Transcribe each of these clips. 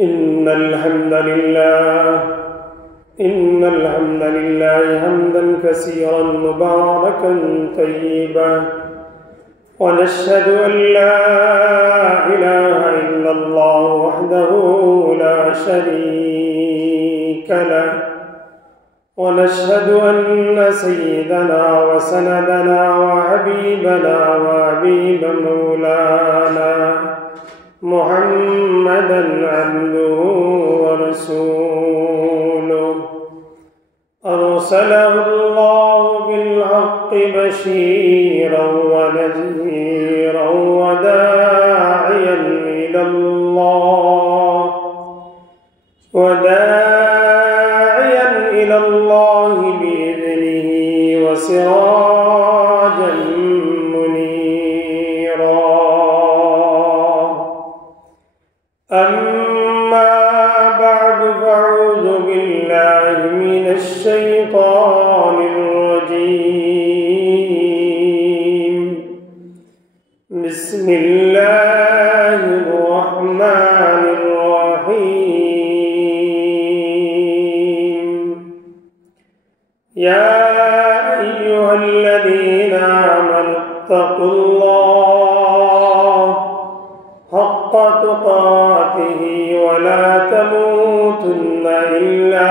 إن الحمد لله حمدا كثيرا مباركا طيبا ونشهد أن لا إله إلا الله وحده لا شريك له ونشهد أن سيدنا وسندنا وحبيبنا وحبيب مولانا محمدا عبده ورسوله أرسله الله بالحق بشيرا ونذيرا وداعيا إلى الله بإذنه وسراجا منيرا أما بعد فأعوذ بالله من الشيطان الرجيم بسم الله الرحمن الرحيم يا أيها الذين آمنوا اتقوا الله حق تقاته ولا تموتن إلا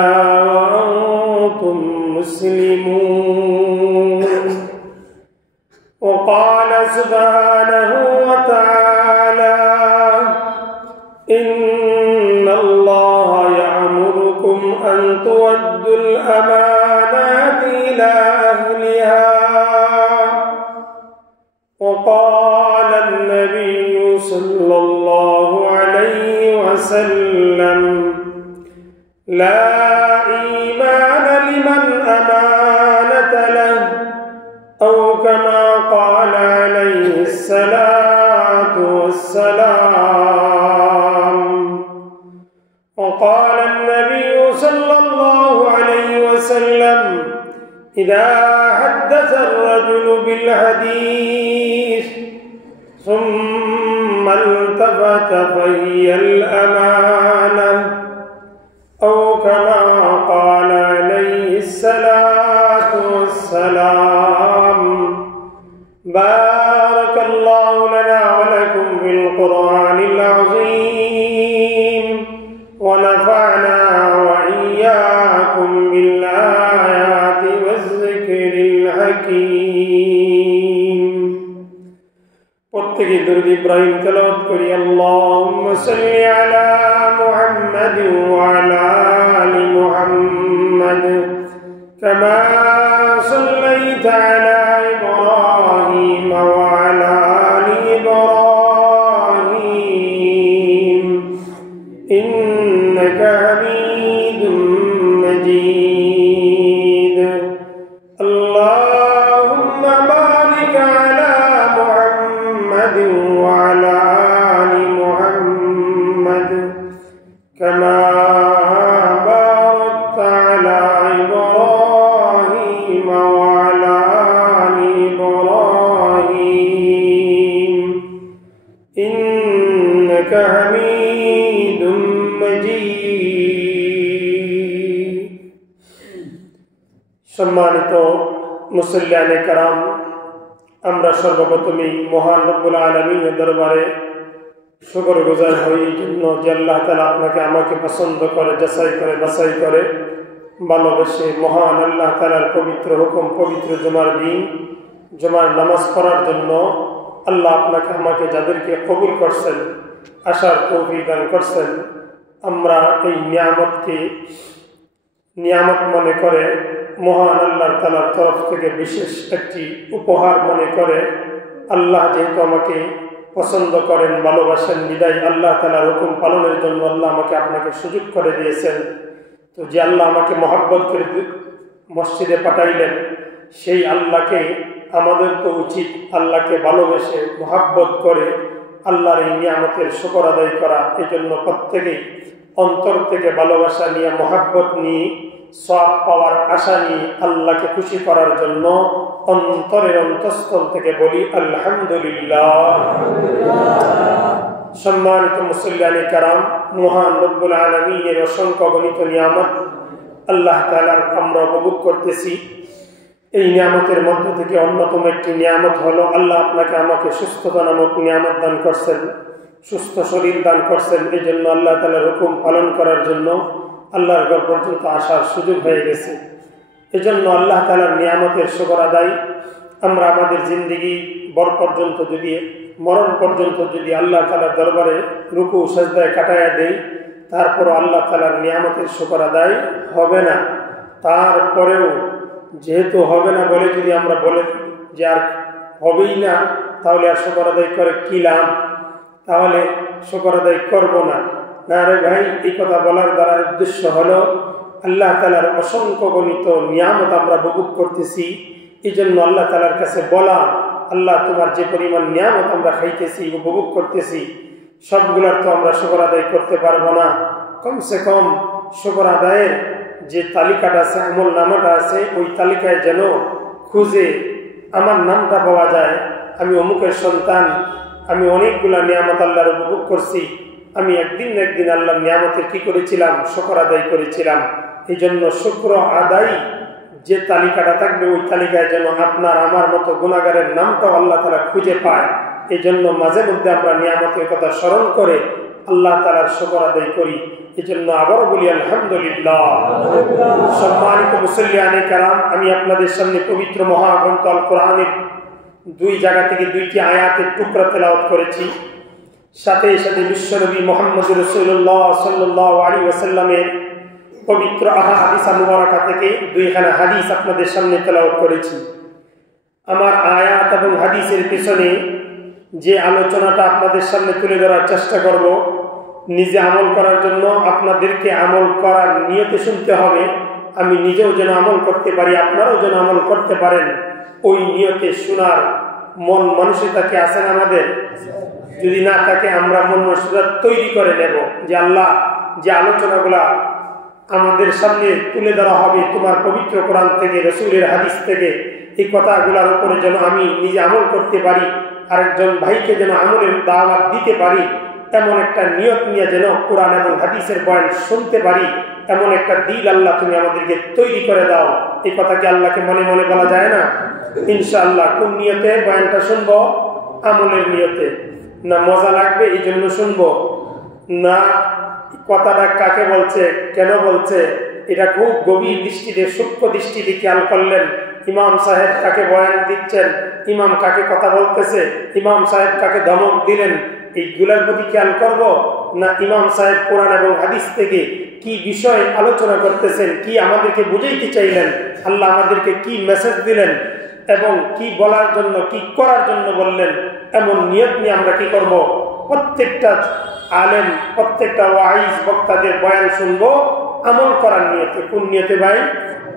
وأنتم مسلمون وقال سبحانه وتعالى إن الله يأمركم أن تؤدوا الأمانات إلى أهلها وقال النبي صلى الله عليه وسلم لا إيمان لمن أمانة له أو كما قال عليه الصلاة والسلام وقال النبي صلى الله عليه وسلم إذا حدث الرجل بالحديث ثم التفت فهي الأمانة أو كما قال عليه الصلاة والسلام بارك الله لنا ولكم في القرآن العظيم ونفعنا وإياكم بالآيات والذكر الحكيم প্রত্যেকে দরুদ ইব্রাহিম তেলাওয়াত করি আল্লাহুম্মা সাল্লি আলা মুহাম্মাদ ওয়া আলা আলি মুহাম্মাদ কামা সাল্লাইতা আলা ইব্রাহিম ওয়া আলা আলি ইব্রাহিম ইন্নাকা হামিদুম মাজিদ আল্লাহুম্মা বারিক আলা محمد وعلى آل محمد كما باركت على إبراهيم وعلى آل إبراهيم إنك حميد مجيد সম্মানিত মুসল্লিয়ানে کرام আমরা সর্বপ্রথমে মহান রব্বুল আলামিনের দরবারে শুকরগুজার হই এই জন্য যে আল্লাহ তাআলা আপনাকে আমাকে পছন্দ করে যাচাই করে বাছাই করে ভালোবেসে মহান আল্লাহ তাআলার পবিত্র হুকুম পবিত্র জুমার দিন জুমার নামাজ পড়ার জন্য আল্লাহ আপনাকে আমাকে যাদেরকে কবুল করছেন আসার তৌফিক দান করছেন আমরা এই নিয়ামত মনে করে মহান আল্লাহ তাআলার তরফ থেকে বিশেষ একটি উপহার মনে করে আল্লাহ যেহেতু আমাকে পছন্দ করেন ভালোবাসেন বিদায় আল্লাহ তাআলার হুকুম পালনের জন্য আল্লাহ আমাকে আপনাকে সুযোগ করে দিয়েছেন তো যে আল্লাহ আমাকে মহব্বত করে মসজিদে পাঠাইলেন সেই আল্লাহকে আমাদের তো উচিত আল্লাহকে ভালোবেসে মহব্বত করে আল্লাহর এই নিয়ামতের শুকর আদায় করা। এই জন্য প্রত্যেকেই অন্তর থেকে ভালোবাসা নিয়ে মহব্বত নিয়ে সওয়াব পাওয়ার আশা নিয়ে আল্লাহকে খুশি করার জন্য অন্তরের অন্তঃস্থল থেকে বলি আলহামদুলিল্লাহ। সম্মানিত মুসল্লিয়ানে কারাম, মহান রব্বুল আলামিনের অসংখ্য গণিত নিয়ামত আল্লাহ তাআলার আমরা উপভোগ করতেছি। এই নিয়ামতের মধ্য থেকে অন্যতম একটি নিয়ামত হলো আল্লাহ আপনাকে আমাকে সুস্থতা নামক নিয়ামত দান করছেন, সুস্থ শরীর দান করছেন। এই জন্য আল্লাহ তাআলার হুকুম পালন করার জন্য আল্লাহর ঘর পর্যন্ত আসার সুযোগ হয়ে গেছে। এজন্য আল্লাহ তাআলার নিয়ামতের শুকর আদায় আমরা আমাদের জিন্দেগি বর পর্যন্ত যদি মরণ পর্যন্ত যদি আল্লাহ তাআলার দরবারে রুকু সাজদায় কাটায়া দেই, তারপর আল্লাহ তাআলার নিয়ামতের শুকর আদায় হবে না। তারপরেও যেহেতু হবে না বলে যদি আমরা বলে যে আর হবেই না, তাহলে আর শুকর আদায় করে কি লাভ? তাহলে শুকর আদায় করবো না। না রে ভাই, এই কথা বলার দ্বারা উদ্দেশ্য হলো আল্লাহ তাআলার অসংখ্য গণিত নিয়ামত আমরা উপভোগ করতেছি। এই জন্য আল্লাহ তাআলার কাছে বলা, আল্লাহ তোমার যে পরিমাণ নিয়ামত আমরা খাইতেছি, উপভোগ করতেছি, সবগুলার তো আমরা শুকর আদায় করতে পারবো না। কমসে কম শুকর আদায়ের যে তালিকাটা আছে, আমল নামাটা আছে, ওই তালিকায় যেন খুঁজে আমার নামটা পাওয়া যায়। আমি অমুকের সন্তান, আমি অনেকগুলা নিয়ামত আল্লাহর উপভোগ করছি, আমি একদিন না একদিন আল্লাহর নিয়ামতের কি করেছিলাম? শুকর আদায় করেছিলাম। এই জন্য শুকর আদায় যে তালিকাটা থাকবে, ওই তালিকায় যেন আপনার আমার মতো গুনাহগারের নামটাও আল্লাহ তাআলা খুঁজে পায়। এই জন্য মাঝে মধ্যে আমরা নিয়ামতের কথা স্মরণ করে আল্লাহ তাআলার শুকর আদায় করি। এই জন্য আবারও বলি আলহামদুলিল্লাহ। সম্মানিত মুসল্লিয়ানে কারাম, আমি আপনাদের সামনে পবিত্র মহাগ্রন্থ আল কোরআনের 2 জায়গা থেকে 2টি আয়াতের টুকরা তেলাওয়াত করেছি। সাথে সাথে বিশ্বনবী মুহাম্মদ রাসূলুল্লাহ সাল্লাল্লাহু আলাইহি ওয়াসাল্লামের পবিত্র আহাদিস মুবারাকা থেকে 2খানা হাদিস আপনাদের সামনে তেলাওয়াত করেছি। আমার আয়াত এবং হাদিসের পিছনে যে আলোচনাটা আপনাদের সামনে তুলে ধরার চেষ্টা করব, নিজে আমল করার জন্য আপনাদেরকে আমল করার নিয়তে শুনতে হবে। আমি নিজেও যেন আমল করতে পারি, আপনারাও যেন আমল করতে পারেন, ওই নিয়তে শোনার মন মানসিকতা কি আছেন আমাদের? যদি না থাকে আমরা মন মানসিকতা তৈরি করে নেব যে আল্লাহ যে আলোচনাগুলা আমাদের সামনে তুলে ধরা হবে তোমার পবিত্র কোরআন থেকে, রাসূলের হাদিস থেকে, এই কথাগুলোর উপরে যেন আমি নিজে আমল করতে পারি, আরেকজন ভাইকে যেন আমলের দাওয়াত দিতে পারি, এমন একটা নিয়ত নিয়ে যেন কোরআন এবং হাদিসের বয়ান শুনতে পারি, এমন একটা দিল আল্লাহ তুমি আমাদেরকে তৈরি করে দাও। এই কথাকে আল্লাহকে মনে মনে বলা যায় না? ইনশাআল্লাহ। কোন নিয়তে বয়ানটা শুনবো? আমলের নিয়তে। না মজা লাগবে এই জন্য শুনবো, না কথাটা কাকে বলছে, কেন বলছে, এটা খুব গভীর দৃষ্টিতে, সূক্ষ্ম দৃষ্টিতে খেয়াল করলেন। ইমাম সাহেব কাকে বয়ান দিচ্ছেন, ইমাম কাকে কথা বলতেছে, ইমাম সাহেব কাকে ধমক দিলেন, এইগুলোর প্রতি খেয়াল করব, না ইমাম সাহেব কোরআন এবং হাদিস থেকে কি বিষয় আলোচনা করতেছেন, কি আমাদেরকে বুঝাইতে চাইলেন, আল্লাহ আমাদেরকে কি মেসেজ দিলেন এবং কি বলার জন্য, কি করার জন্য বললেন, এমন নিয়ত নিয়ে আমরা কি করব? প্রত্যেকটা আলেম, প্রত্যেকটা ওয়াইজ বক্তাদের বয়ান শুনবো আমল করার নিয়তে। কোন নিয়তে ভাই?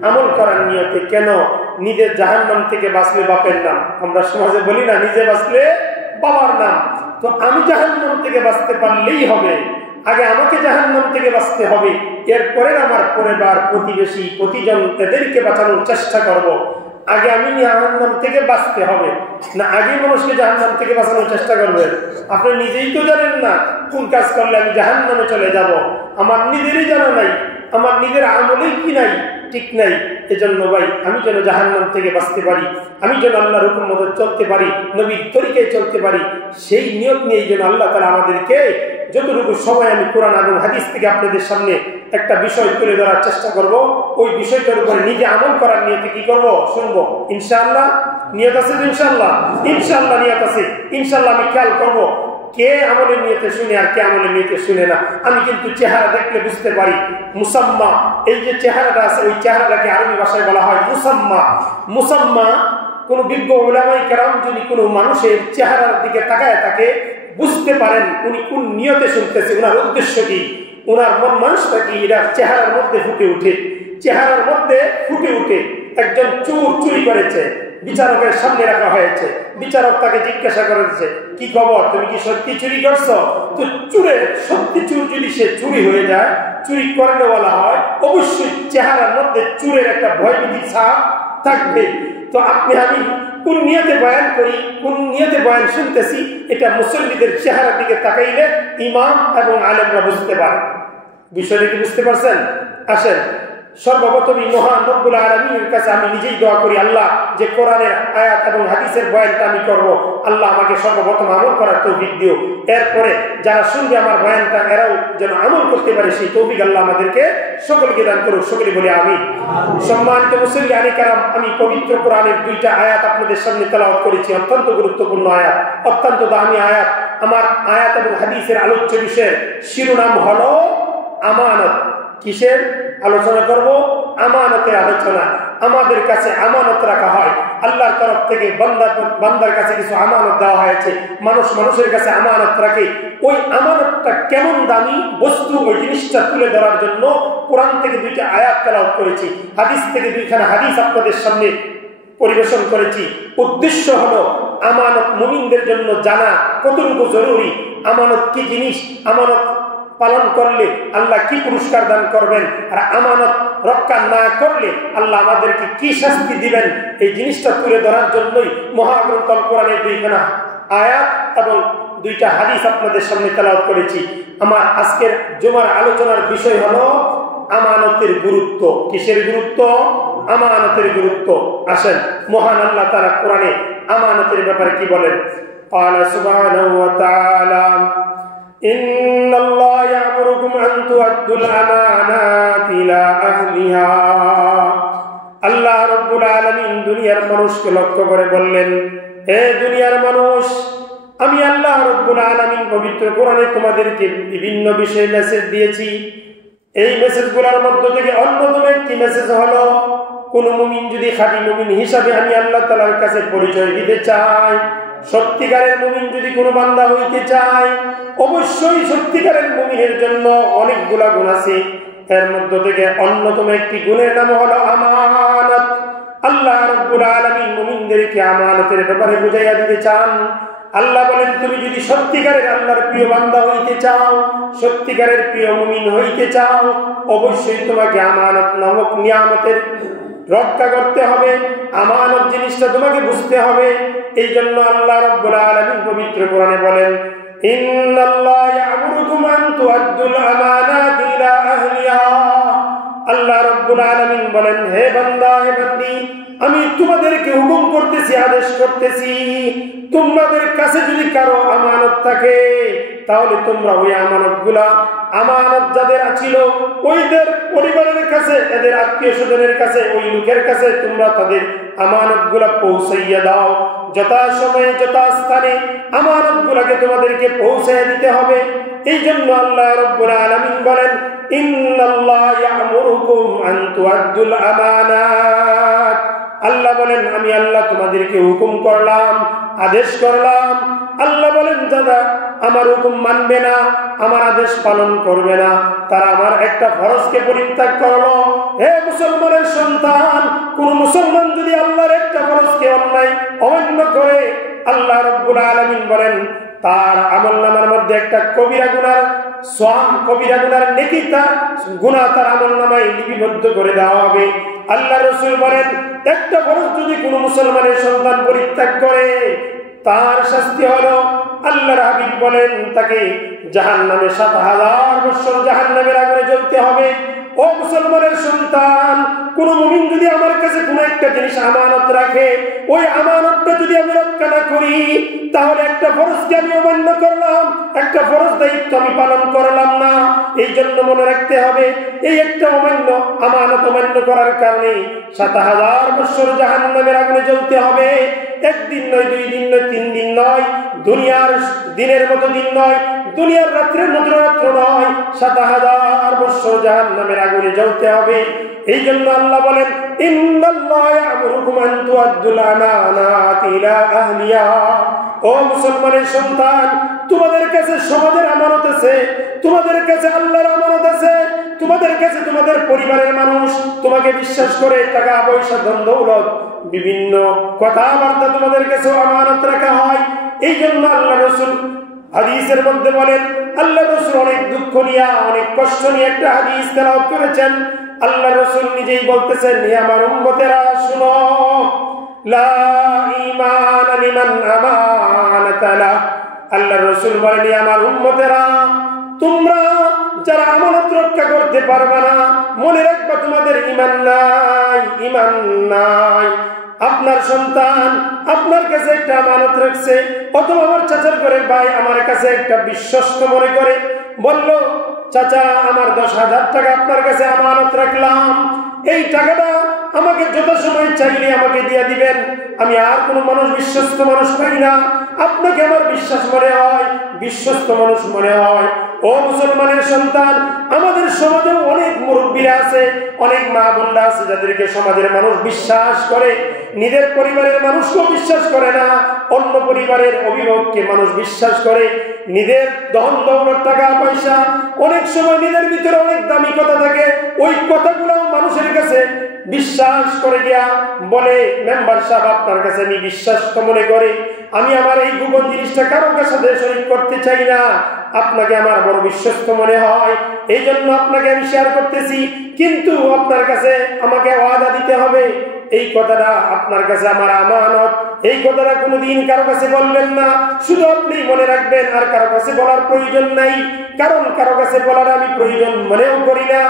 আমল করার নিয়তে। কেন? নিজের জাহান্নাম থেকে বাঁচলে বাপের নাম, আমরা সমাজে বলি না, নিজে বাঁচলে বাবার নাম। তো আমি জাহান্নাম থেকে বাঁচতে পারলেই হবে, আগে আমাকে জাহান্নাম থেকে বাঁচতে হবে, এরপরে আমার পরিবার, প্রতিবেশী, প্রতিজন এদেরকে বাঁচানোর চেষ্টা করব। আগে আমি জাহান্নাম থেকে বাঁচতে হবে, না আগে মানুষকে জাহান্নাম থেকে বাঁচানোর চেষ্টা করবেন? আপনি নিজেই তো জানেন না কোন কাজ করলে আমি জাহান্নামে চলে যাব, আমার নিজেরই জানা নাই, আমার নিজের আমলেই কি নাই, ঠিক নাই। এজন্য ভাই আমি যেন জাহান্নাম থেকে বাঁচতে পারি, আমি যেন আল্লাহর হুকুম মতো চলতে পারি, নবীর তরিকায় চলতে পারি, সেই নিয়ত নিয়ে যেন আল্লাহ তাআলা আমাদেরকে যতটুকু সময় আমি কোরআন এবং হাদিস থেকে আপনাদের সামনে একটা বিষয় তুলে ধরার চেষ্টা করব, ওই বিষয়টার উপরে নিজে আমল করার নিয়তে কি করব? শুনবো ইনশাআল্লাহ। নিয়ত আছে তো ইনশাআল্লাহ? ইনশাআল্লাহ নিয়ত আছে। ইনশাআল্লাহ আমি খেয়াল করব কে আমলের নিয়তে শুনে আর কে আমলের নিয়তে শুনে না। আমি কিন্তু চেহারা দেখলে বুঝতে পারি। মুসাম্মা, এই যে চেহারাটা আছে, ওই চেহারাটাকে আরবি ভাষায় বলা হয় মুসাম্মা। মুসাম্মা কোন বিজ্ঞ উলামায়ে কেরাম যদি কোনো মানুষের চেহারার দিকে তাকায় থাকে, বুঝতে পারেন উনি কোন নিয়তে শুনতেছে, ওনার উদ্দেশ্য কি, ওনার মন মানুষটা কি, এটা চেহারার মধ্যে ফুটে উঠে। চেহারার মধ্যে ফুটে উঠে। একজন চোর চুরি করেছে, বিচারকের সামনে রাখা হয়েছে, বিচারক তাকে জিজ্ঞাসা করেছে কি খবর, তুমি কি সত্যি চুরি করছো? তো চুরে সত্যি চুর যদি সে চুরি হয়ে যায়, চুরি করতে বলা হয়, অবশ্যই চেহারার মধ্যে চুরের একটা ভয়ভীতি ছাপ থাকবে। তো আপনি আমি কোন নিয়তে বয়ান করি, কোন নিয়তে বয়ান শুনতেছি, এটা মুসল্লিদের চেহারার দিকে তাকাইলে ইমাম এবং আলেমরা বুঝতে পারে। বিষয়টা কি বুঝতে পারছেন? আসেন, সর্বপ্রথমই মহান রব্বুল আলামিনের কাছে আমি নিজেই দোয়া করি, আল্লাহ যে কোরআনের আয়াত এবং হাদিসের বয়ানটা আমি করব, আল্লাহ আমাকে সর্বপ্রথম আমল করার তৌফিক দিও। এরপরে যারা শুনবে আমার বয়ানটা, এরাও যেন আমল করতে পারে, সেই তৌফিক আল্লাহ আমাদেরকে সকলকে দান করুক। সকলে বলে আমিন। সম্মানিত মুসল্লিয়ানে কেরাম, আমি পবিত্র কোরআনের 2টা আয়াত আপনাদের সামনে তেলাওয়াত করেছি। অত্যন্ত গুরুত্বপূর্ণ আয়াত, অত্যন্ত দামি আয়াত। আমার আয়াত এবং হাদিসের আলোচ্য বিষয়ের শিরোনাম হলো আমানত। কিসের আলোচনা করব? আমানতের আলোচনা। আমাদের কাছে আমানত রাখা হয়, আল্লাহর তরফ থেকে বান্দার কাছে কিছু আমানত দেওয়া হয়েছে। মানুষ মানুষের কাছে আমানত রাখে। ওই আমানতটা কেমন দামি বস্তু, ওই জিনিসটা তুলে ধরার জন্য কোরআন থেকে 2টা আয়াত তেলাওয়াত করেছি, হাদিস থেকে 2খানা হাদিস আপনাদের সামনে পরিবেশন করেছি। উদ্দেশ্য হলো আমানত মুমিনদের জন্য জানা কতটুকু জরুরি, আমানত কি জিনিস, আমানত পালন করলে আল্লাহ কি পুরস্কার দান করবেন, আর আমানত রক্ষা না করলে আল্লাহ আমাদেরকে কি শাস্তি দিবেন, এই জিনিসটা তুলে ধরার জন্যই মহাগ্রন্থ আল কোরআনের 2খানা আয়াত এবং 2টা হাদিস আপনাদের সামনে তেলাওয়াত করেছি। আমার আজকের জুমার আলোচনার বিষয় হলো আমানতের গুরুত্ব। কিসের গুরুত্ব? আমানতের গুরুত্ব। আসেন, মহান আল্লাহ তাআলা কোরআনে আমানতের ব্যাপারে কি বলেন? ক্বালা সুবহানাহু ওয়া তাআলা ইন্নাল্লাহা ইয়া'মুরুকুম আন তু'আদ্দুল আমানাতি ইলা আহলিহা। আল্লাহ রাব্বুল আলামিন দুনিয়ার মানুষকে লক্ষ্য করে বললেন, হে দুনিয়ার মানুষ, আমি আল্লাহ রাব্বুল আলামিন পবিত্র কোরআনে তোমাদেরকে বিভিন্ন বিষয়ে মেসেজ দিয়েছি। এই মেসেজগুলোর মধ্য থেকে অন্যতম একটি মেসেজ হলো, কোন মুমিন যদি খাঁটি মুমিন হিসাবে আমি আল্লাহ তাআলার কাছে পরিচয় দিতে চাই, সত্যিকারের মুমিন যদি কোনো বান্দা হইতে চায়, অবশ্যই সত্যিকারের মুমিনের জন্য অনেকগুলা গুণ আছে। এর মধ্য থেকে অন্যতম একটি গুণের নাম হলো আমানত। আল্লাহ রাব্বুল আলামিন মুমিনদেরকে আমানতের ব্যাপারে বুঝাইয়া দিতে চান। আল্লাহ বলেন, তুমি যদি সত্যিকারের আল্লাহর প্রিয় বান্দা হইতে চাও, সত্যিকারের প্রিয় মুমিন হইতে চাও, অবশ্যই তোমাকে আমানত নামক নিয়ামতের রক্ষা করতে হবে। আমানত জিনিসটা তোমাকে বুঝতে হবে। এই জন্য আল্লাহ রাব্বুল আলামিন পবিত্র কোরআনে বলেন, ইন্নাল্লাহা ইয়া'মুরুকুম আন তু'আদ্দুল আমানাতি ইলা আহলিহা। আল্লাহ রাব্বুল আলামিন বলেন, হে বান্দা, হে বান্দি, আমি তোমাদেরকে হুকুম করতেছি, আদেশ করতেছি, তোমাদের কাছে যদি কারো আমানত থাকে, তাহলে তোমরা ওই আমানতগুলা, আমানত যাদের ছিল ওইদের পরিবারের কাছে, এদের আত্মীয় স্বজনের কাছে, ওই লোকের কাছে তোমরা তাদের আমানতগুলা পৌঁছাইয়া দাও। যথা সময়ে যথা স্থানে আমানতগুলাকে তোমাদেরকে পৌঁছাইয়া দিতে হবে। এই জন্য আল্লাহ রাব্বুল আলামিন বলেন, ইন্নাল্লাহা ইয়া'মুরুকুম আন তু'আদ্দুল আমানাত। আল্লাহ বলেন, আমি আল্লাহ তোমাদেরকে হুকুম করলাম, আদেশ করলাম। আল্লাহ বলেন, যারা আমার হুকুম মানবে না, আমার আদেশ পালন করবে না, তারা আমার একটা ফরজকে পরিত্যাগ করলো। হে মুসলমানের সন্তান, কোন মুসলমান যদি আল্লাহর একটা ফরজকে অন্যায় অমান্য করে, আল্লাহ রাব্বুল আলামিন বলেন তার আমলনামার মধ্যে একটা কবিরা গুনার নেকি, তার গুনাহ তার আমলনামায় লিপিবদ্ধ করে দেওয়া হবে। আল্লাহ রাসূল বলেন, একটা ফরজ যদি কোনো মুসলমানের সন্তান পরিত্যাগ করে, তার শাস্তি হলো, আল্লাহর হাবিব বলেন, তাকে জাহান্নামে 7000 বছর জাহান্নামের আগুনে জ্বলতে হবে। ও মুসলমানের সন্তান, কোন মুমিন যদি আমার কাছে কোনো একটা জিনিস আমানত রাখে, ওই আমানতটা যদি আমি রক্ষা না করি, তাহলে একটা ফরজকে আমি অমান্য করলাম, একটা ফরজ দায়িত্ব আমি পালন করলাম না। এই জন্য মনে রাখতে হবে, এই একটা আমানত অমান্য করার কারণে 7000 বছর জাহান্নামের আগুনে জ্বলতে হবে। একদিন নয়, 2 দিন নয়, 3 দিন নয়, দুনিয়ার দিনের মতো দিন নয়, দুনিয়ার রাত্রের মতো রাত্র নয়, 7000 বছর জাহান্নামের আগুনে জ্বলতে হবে। এই জন্য আল্লাহ বলেন, ইন্নাল্লাহা ইয়া'মুরুকুম আন তু'আদ্দুল আমানাতি ইলা আহলিহা। ও মুসলমানের সন্তান, তোমাদের কাছে সমাজের আমানত আছে, তোমাদের কাছে আল্লাহর আমানত আছে, তোমাদের কাছে তোমাদের পরিবারের মানুষ তোমাকে বিশ্বাস করে টাকা পয়সা ধন দৌলত বিভিন্ন কথাবার্তা তোমাদের কাছে আমানত রাখা হয়। এই জন্য আল্লাহ রাসূল হাদিসের মধ্যে বলেন, আল্লাহ রাসূল অনেক দুঃখ নিয়ে, অনেক কষ্ট নিয়ে একটা হাদিস তেলাওয়াত করেছেন। আল্লাহ রাসূল নিজেই বলতেছেন, হে আমার উম্মতেরা শুনো, লা ঈমানা লিমান আমানাতা লা। আল্লাহর রাসূল বলেন, আমার উম্মতেরা, তোমরা যারা আমানত রক্ষা করতে পারবে না, মনে রাখবা তোমাদের ঈমান নাই, ঈমান নাই। আপনার সন্তান আপনার কাছে একটা আমানত রাখছে, অথবা আমার চাচার ঘরের ভাই আমার কাছে একটা বিশ্বস্ত মনে করে বলল, চাচা আমার 10,000 টাকা আপনার কাছে আমানত রাখলাম, এই টাকাটা আমাকে যথাসময় চাইলে আমাকে দিয়ে দিবেন। আমি আর কোনো মানুষ বিশ্বস্ত মানুষ পাই না, আপনাকে আমার বিশ্বাস মনে হয়, বিশ্বস্ত মানুষ মনে হয়। ও মুসলমানের সন্তান, আমাদের সমাজেও অনেক মুরব্বীরা আছে, অনেক মা বোনরা আছে যাদেরকে সমাজের মানুষ বিশ্বাস করে, নিজের পরিবারের মানুষকেও বিশ্বাস করে না, অন্য পরিবারের অভিভাবককে মানুষ বিশ্বাস করে। নিজের ধন দৌলত টাকা পয়সা, অনেক সময় নিজের ভিতরে অনেক দামি কথা থাকে, ওই কথাগুলো মানুষের কাছে বিশ্বাস করে গিয়া বলে, মেম্বার সাহেব আপনার কাছে আমি বিশ্বাস তো মনে করি, আমি আমার এই গোপন জিনিসটা কারোর সাথে শরীক করতে চাই না, আপনাকে আমার বড় বিশ্বস্ত মনে হয়, এই জন্য আপনাকে আমি শেয়ার করতেছি, কিন্তু আপনার কাছে আমাকে ওয়াদা দিতে হবে, এই কথাটা আপনার কাছে আমার আমানত, এই কথাটা কোনোদিন কারো কাছে বলবেন না, শুধু আপনি মনে রাখবেন, আর কারো কাছে বলার প্রয়োজন নাই, কারণ কারো কাছে বলার আমি প্রয়োজন মনেও করি না।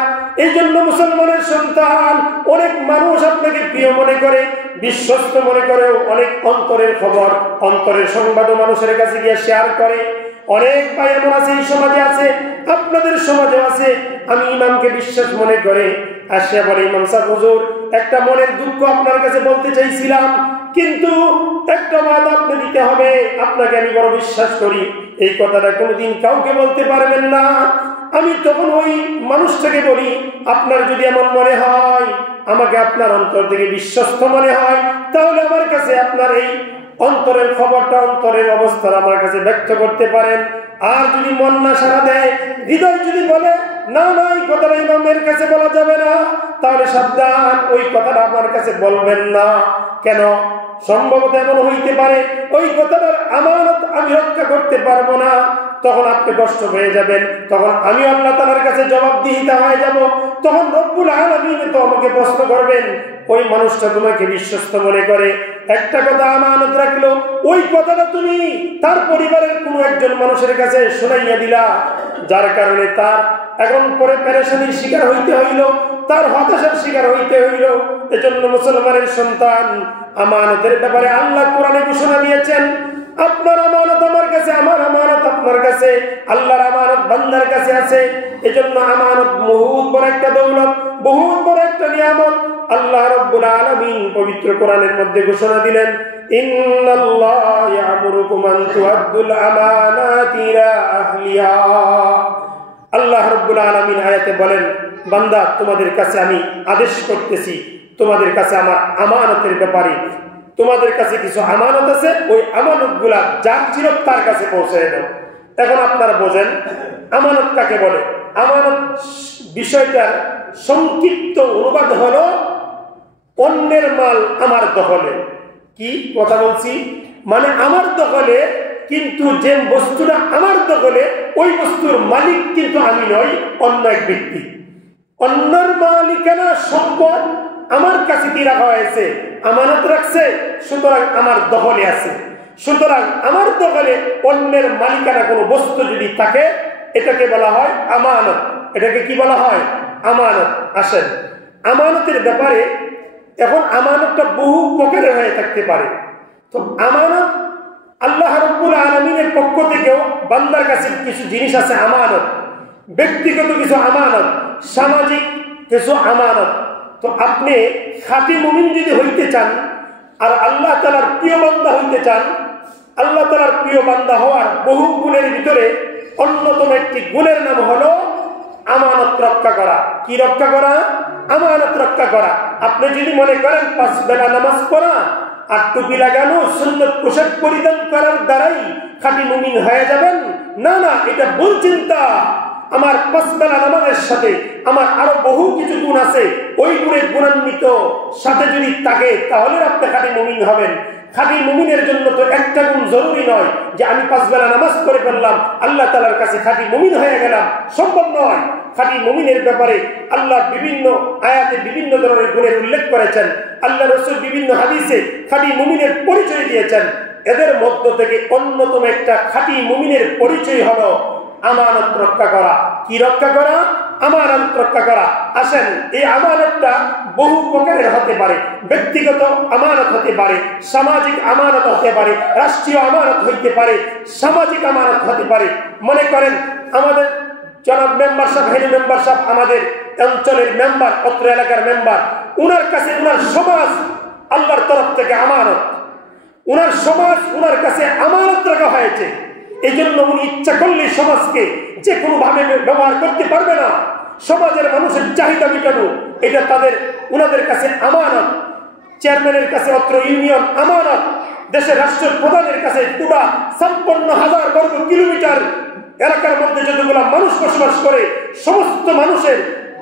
এই জন্য মুসলমানের সন্তান, অনেক মানুষ আপনাকে প্রিয় মনে করে, বিশ্বস্ত মনে করেও অনেক অন্তরের খবর, অন্তরের সংবাদও মানুষের কাছে গিয়ে শেয়ার করে। অনেক ভাই এমন আছে, এই সমাজে আছে, আপনাদের সমাজে আছে, আমি ইমামকে বিশ্বাস মনে করে আসিয়া বলে, ইমাম সাহেব হুজুর একটা মনের দুঃখ আপনার কাছে বলতে চাইছিলাম, কিন্তু একটা ওয়াদা আপনি দিতে হবে, আপনাকে আমি বড় বিশ্বাস করি, এই কথাটা কোনোদিন কাউকে বলতে পারবেন না। আমি তখন ওই মানুষটাকে বলি, আপনার যদি এমন মনে হয়, আমাকে আপনার অন্তর থেকে বিশ্বস্ত মনে হয়, তাহলে আমার কাছে আপনার এই অন্তরের খবরটা, অন্তরের অবস্থা আমার কাছে ব্যক্ত করতে পারেন। আর যদি মন না সাড়া দেয়, হৃদয় যদি বলে না না এই কথাটা ইমামের কাছে বলা যাবে না, তাহলে সাবধান, ওই কথাটা আমার কাছে বলবেন না। কেন? সম্ভবত এমন হইতে পারে ওই কথাটার আমানত আমি রক্ষা করতে পারবো না, তখন আপনি কষ্ট পেয়ে যাবেন, তখন আমি আল্লাহ তাআলার কাছে জবাবদিহিতা হয়ে যাব, তখন রব্বুল আলামিন তো আমাকে প্রশ্ন করবেন, ওই মানুষটা তোমাকে বিশ্বস্ত মনে করে একটা কথা আমানত রাখলো, ওই কথাটা তুমি তার পরিবারের কোনো একজন মানুষের কাছে শোনাইয়া দিলা, যার কারণে তার এখন পরে পেরেশানির শিকার হইতে হইল, তার হতাশার শিকার হইতে হইল। এজন্য মুসলমানের সন্তান, আমানতের ব্যাপারে আল্লাহ কোরআনে ঘোষণা দিয়েছেন, আপনার আমানত আমার কাছে, আমার আমানত আপনার কাছে, আল্লাহর আমানত বান্দার কাছে আছে। এজন্য আমানত বহুত বড় একটা দৌলত, বহুত বড় একটা নিয়ামত। আল্লাহ রাব্বুল আলামিন পবিত্র কোরআনের মধ্যে ঘোষণা দিলেন, ইন্নাল্লাহা ইয়া'মুরুকুম আন তু'আদ্দুল আমানাতি ইলা আহলিহা। আল্লাহ রাব্বুল আলামিন আয়াতে বলেন, বান্দা তোমাদের কাছে আমি আদেশ করতেছি, তোমাদের কাছে আমার আমানতের ব্যাপারে, তোমাদের কাছে কিছু আমানত আছে, ওই আমানতগুলা যার ছিল তার কাছে পৌঁছে দাও। এখন আপনারা বোঝেন আমানত কাকে বলে। আমানত বিষয়টার সংক্ষিপ্ত অনুবাদ হলো অন্যের মাল আমার দখলে। কি কথা বলছি? মানে আমার দখলে, কিন্তু যে বস্তুটা আমার দখলে, ওই বস্তুর মালিক কিন্তু আমি নই, অন্য এক ব্যক্তি। অন্যের মালিকানা সম্পদ আমার কাছে কি রাখা হয়েছে, আমানত রাখছে, সুতরাং আমার দখলে আছে। সুতরাং আমার দখলে অন্যের মালিকানা কোনো বস্তু যদি থাকে, এটাকে বলা হয় আমানত। এটাকে কি বলা হয়? আমানত। আসেন, আমানতের ব্যাপারে এখন আমানতটা বহু প্রকারের হয়ে থাকতে পারে। তো আমানত আল্লাহ রাব্বুল আলামিনের পক্ষ থেকেও বান্দার কাছে কিছু জিনিস আছে আমানত, ব্যক্তিগত কিছু আমানত, সামাজিক কিছু আমানত। তো আপনি খাঁটি মুমিন যদি হইতে চান আর আল্লাহ তাআলার প্রিয় বান্দা হইতে চান, আল্লাহ তাআলার প্রিয় বান্দা হওয়ার বহু গুণের ভিতরে অন্যতম একটি গুণের নাম হলো আমানত রক্ষা করা। কি রক্ষা করা? আমানত রক্ষা করা। আপনি যদি মনে করেন 5 বেলা নামাজ পড়া আর টুপি লাগানো, সুন্নত পোশাক পরিধান করার দ্বারাই খাঁটি মুমিন হয়ে যাবেন, না না, এটা ভুল চিন্তা। আমার 5 বেলা নামাজের সাথে আমার আরো বহু কিছু গুণ আছে, ওই গুণের গুণান্বিত সাথে যদি থাকে, তাহলে আপনি খাঁটি মুমিন হবেন। খাঁটি মুমিনের জন্য তো একটা গুণ জরুরি নয় যে আমি 5 বেলা নামাজ পড়ে ফেললাম, আল্লাহ তাআলার কাছে খাঁটি মুমিন হয়ে গেলাম, সম্ভব নয়। খাঁটি মুমিনের ব্যাপারে আল্লাহ বিভিন্ন আয়াতে বিভিন্ন ধরনের গুণের উল্লেখ করেছেন। আল্লাহ রাসূল বিভিন্ন হাদিসে খাঁটি মুমিনের পরিচয় দিয়েছেন। এদের মধ্য থেকে অন্যতম একটা খাঁটি মুমিনের পরিচয় হলো আমানত রক্ষা করা। কি রক্ষা করা? আমানত রক্ষা করা। আসেন, এই আমানতটা বহু প্রকারের হতে পারে। ব্যক্তিগত আমানত হতে পারে, সামাজিক আমানত হতে পারে, রাষ্ট্রীয় আমানত হইতে পারে, সামাজিক আমানত হতে পারে। মনে করেন আমাদের জনাব মেম্বার সাহেব, হেড মেম্বার সাহেব, আমাদের অঞ্চলের মেম্বার, অত্র এলাকার মেম্বার, উনার কাছে উনার সমাজ আল্লাহর তরফ থেকে আমানত। উনার সমাজ উনার কাছে আমানত রাখা হয়েছে। এই জন্য উনি ইচ্ছা করলে সমাজকে যে কোনো ভাবে ব্যবহার করতে পারবে না। সমাজের মানুষের চাহিদা মেটানো এটা তাদের উনাদের কাছে আমানত। চেয়ারম্যানের কাছে অত্র ইউনিয়ন আমানত। দেশের রাষ্ট্র প্রধানের কাছে পুরা ৫৬,০০০ বর্গ কিলোমিটার এলাকার মধ্যে যতগুলো মানুষ বসবাস করে সমস্ত মানুষের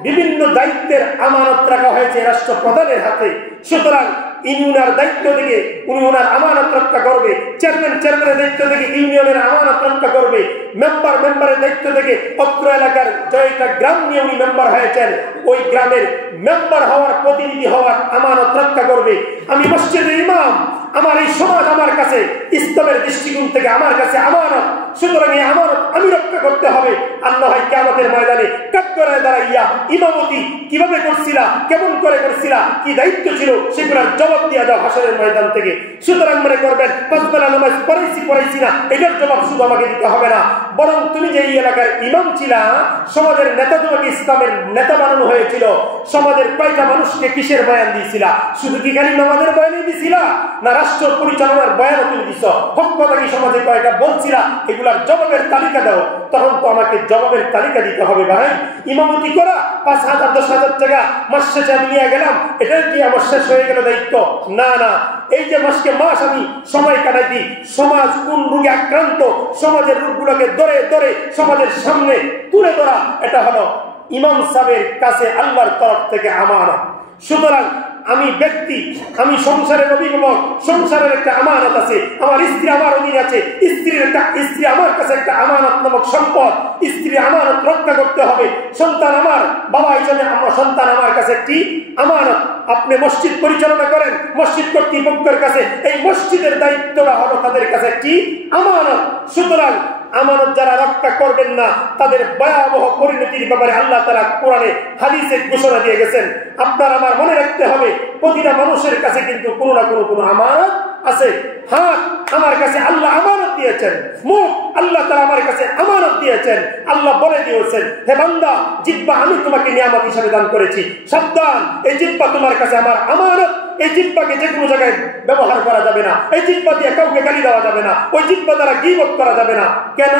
বিভিন্ন দায়িত্বের আমানত রাখা হয়েছে রাষ্ট্র প্রধানের হাতে। সুতরাং ইউনিয়নের দায়িত্ব থেকে উনি ওনার আমানত রক্ষা করবে, চেয়ারম্যানের দায়িত্ব থেকে ইউনিয়নের আমানত রক্ষা করবে, মেম্বারের দায়িত্ব থেকে অত্র এলাকার জয়টা গ্রাম নিয়ে উনি মেম্বার হয়েছেন, ওই গ্রামের মেম্বার হওয়ার, প্রতিনিধি হওয়ার আমানত রক্ষা করবে। আমি মসজিদের ইমাম, আমার এই সমাজ আমার কাছে ইসলামের দৃষ্টিকোণ থেকে আমার কাছে আমানত। সুতরাং এই আমানত আমি রক্ষা করতে হবে। আর না হয় কিয়ামতের ময়দানে কাঠগড়ায় দাঁড়াইয়া ইমামতি কিভাবে করছিলা, কেমন করে করছিলা, কি দায়িত্ব ছিল, সেগুলোর জবাব দিয়ে যাও হাসরের ময়দান থেকে। সুতরাং মনে করবেন পাঁচ বেলা নামাজ পড়াইছি না, এটার জবাব শুধু আমাকে দিতে হবে না, বরং তুমি যে এই এলাকার ইমাম ছিলা, সমাজের নেতা, তোমাকে ইসলামের নেতা বানানো হয়েছিল, সমাজের কয়টা মানুষকে কিসের বয়ান দিয়েছিলা? শুধু কি খালি নামাজের বয়ানই দিছিলা, না রাষ্ট্র পরিচালনার বয়ানও তুমি দিছ? হক কথা কি সমাজে কয়টা বলছিলা? এগুলার জবাবের তালিকা দাও। তখন তো আমাকে জবাবের তালিকা দিতে হবে। ভাই, ইমামতি করা ৫,০০০ ১০,০০০ টাকা মাস শেষে আমি নিয়ে গেলাম, এটা কি আমার শেষ হয়ে গেল দায়িত্ব? না না, এই যে মাস আমি সময় কাটাই দিই, সমাজ কোন রোগে আক্রান্ত, সমাজের রোগগুলোকে ধরে ধরে সমাজের সামনে তুলে ধরা, এটা হলো ইমাম সাহেবের কাছে আল্লাহর তরফ থেকে আমানত। সুতরাং আমি ব্যক্তি, আমি সংসারের অভিভাবক, সংসারের একটা আমানত আছে, আমার স্ত্রী আমার অধীনে আছে, স্ত্রী আমার কাছে একটা আমানত নামক সম্পদ, স্ত্রী আমানত রক্ষা করতে হবে। সন্তান আমার বাবা হিসেবে আমার সন্তান আমার কাছে একটি আমানত। আপনি মসজিদ পরিচালনা করেন, মসজিদ কর্তৃপক্ষের কাছে এই মসজিদের দায়িত্বটা হলো তাদের কাছে একটি আমানত। সুতরাং আমানত যারা রক্ষা করবেন না, তাদের ভয়াবহ পরিণতির ব্যাপারে আল্লাহ তাআলা কোরআনে হাদিসে ঘোষণা দিয়ে গেছেন। আপনার আমার মনে রাখতে হবে, প্রতিটা মানুষের কাছে কিন্তু কোনো না কোনো আমানত আছে। হাত আমার কাছে আল্লাহ আমানত দিয়েছেন, মুখ আল্লাহ তাআলা আমার কাছে আমানত দিয়েছেন। আল্লাহ বলে দিয়েছেন, হে বান্দা, জিহ্বা আমি তোমাকে নিয়ামত হিসেবে দান করেছি, সাবধান, এই জিহ্বা তোমার কাছে আমার আমানত। এই জিহ্বাকে যে কোনো জায়গায় ব্যবহার করা যাবে না, এই জিহ্বা দিয়ে কাউকে গালি দেওয়া যাবে না, ওই জিহ্বা দ্বারা গীবত করা যাবে না। কেন?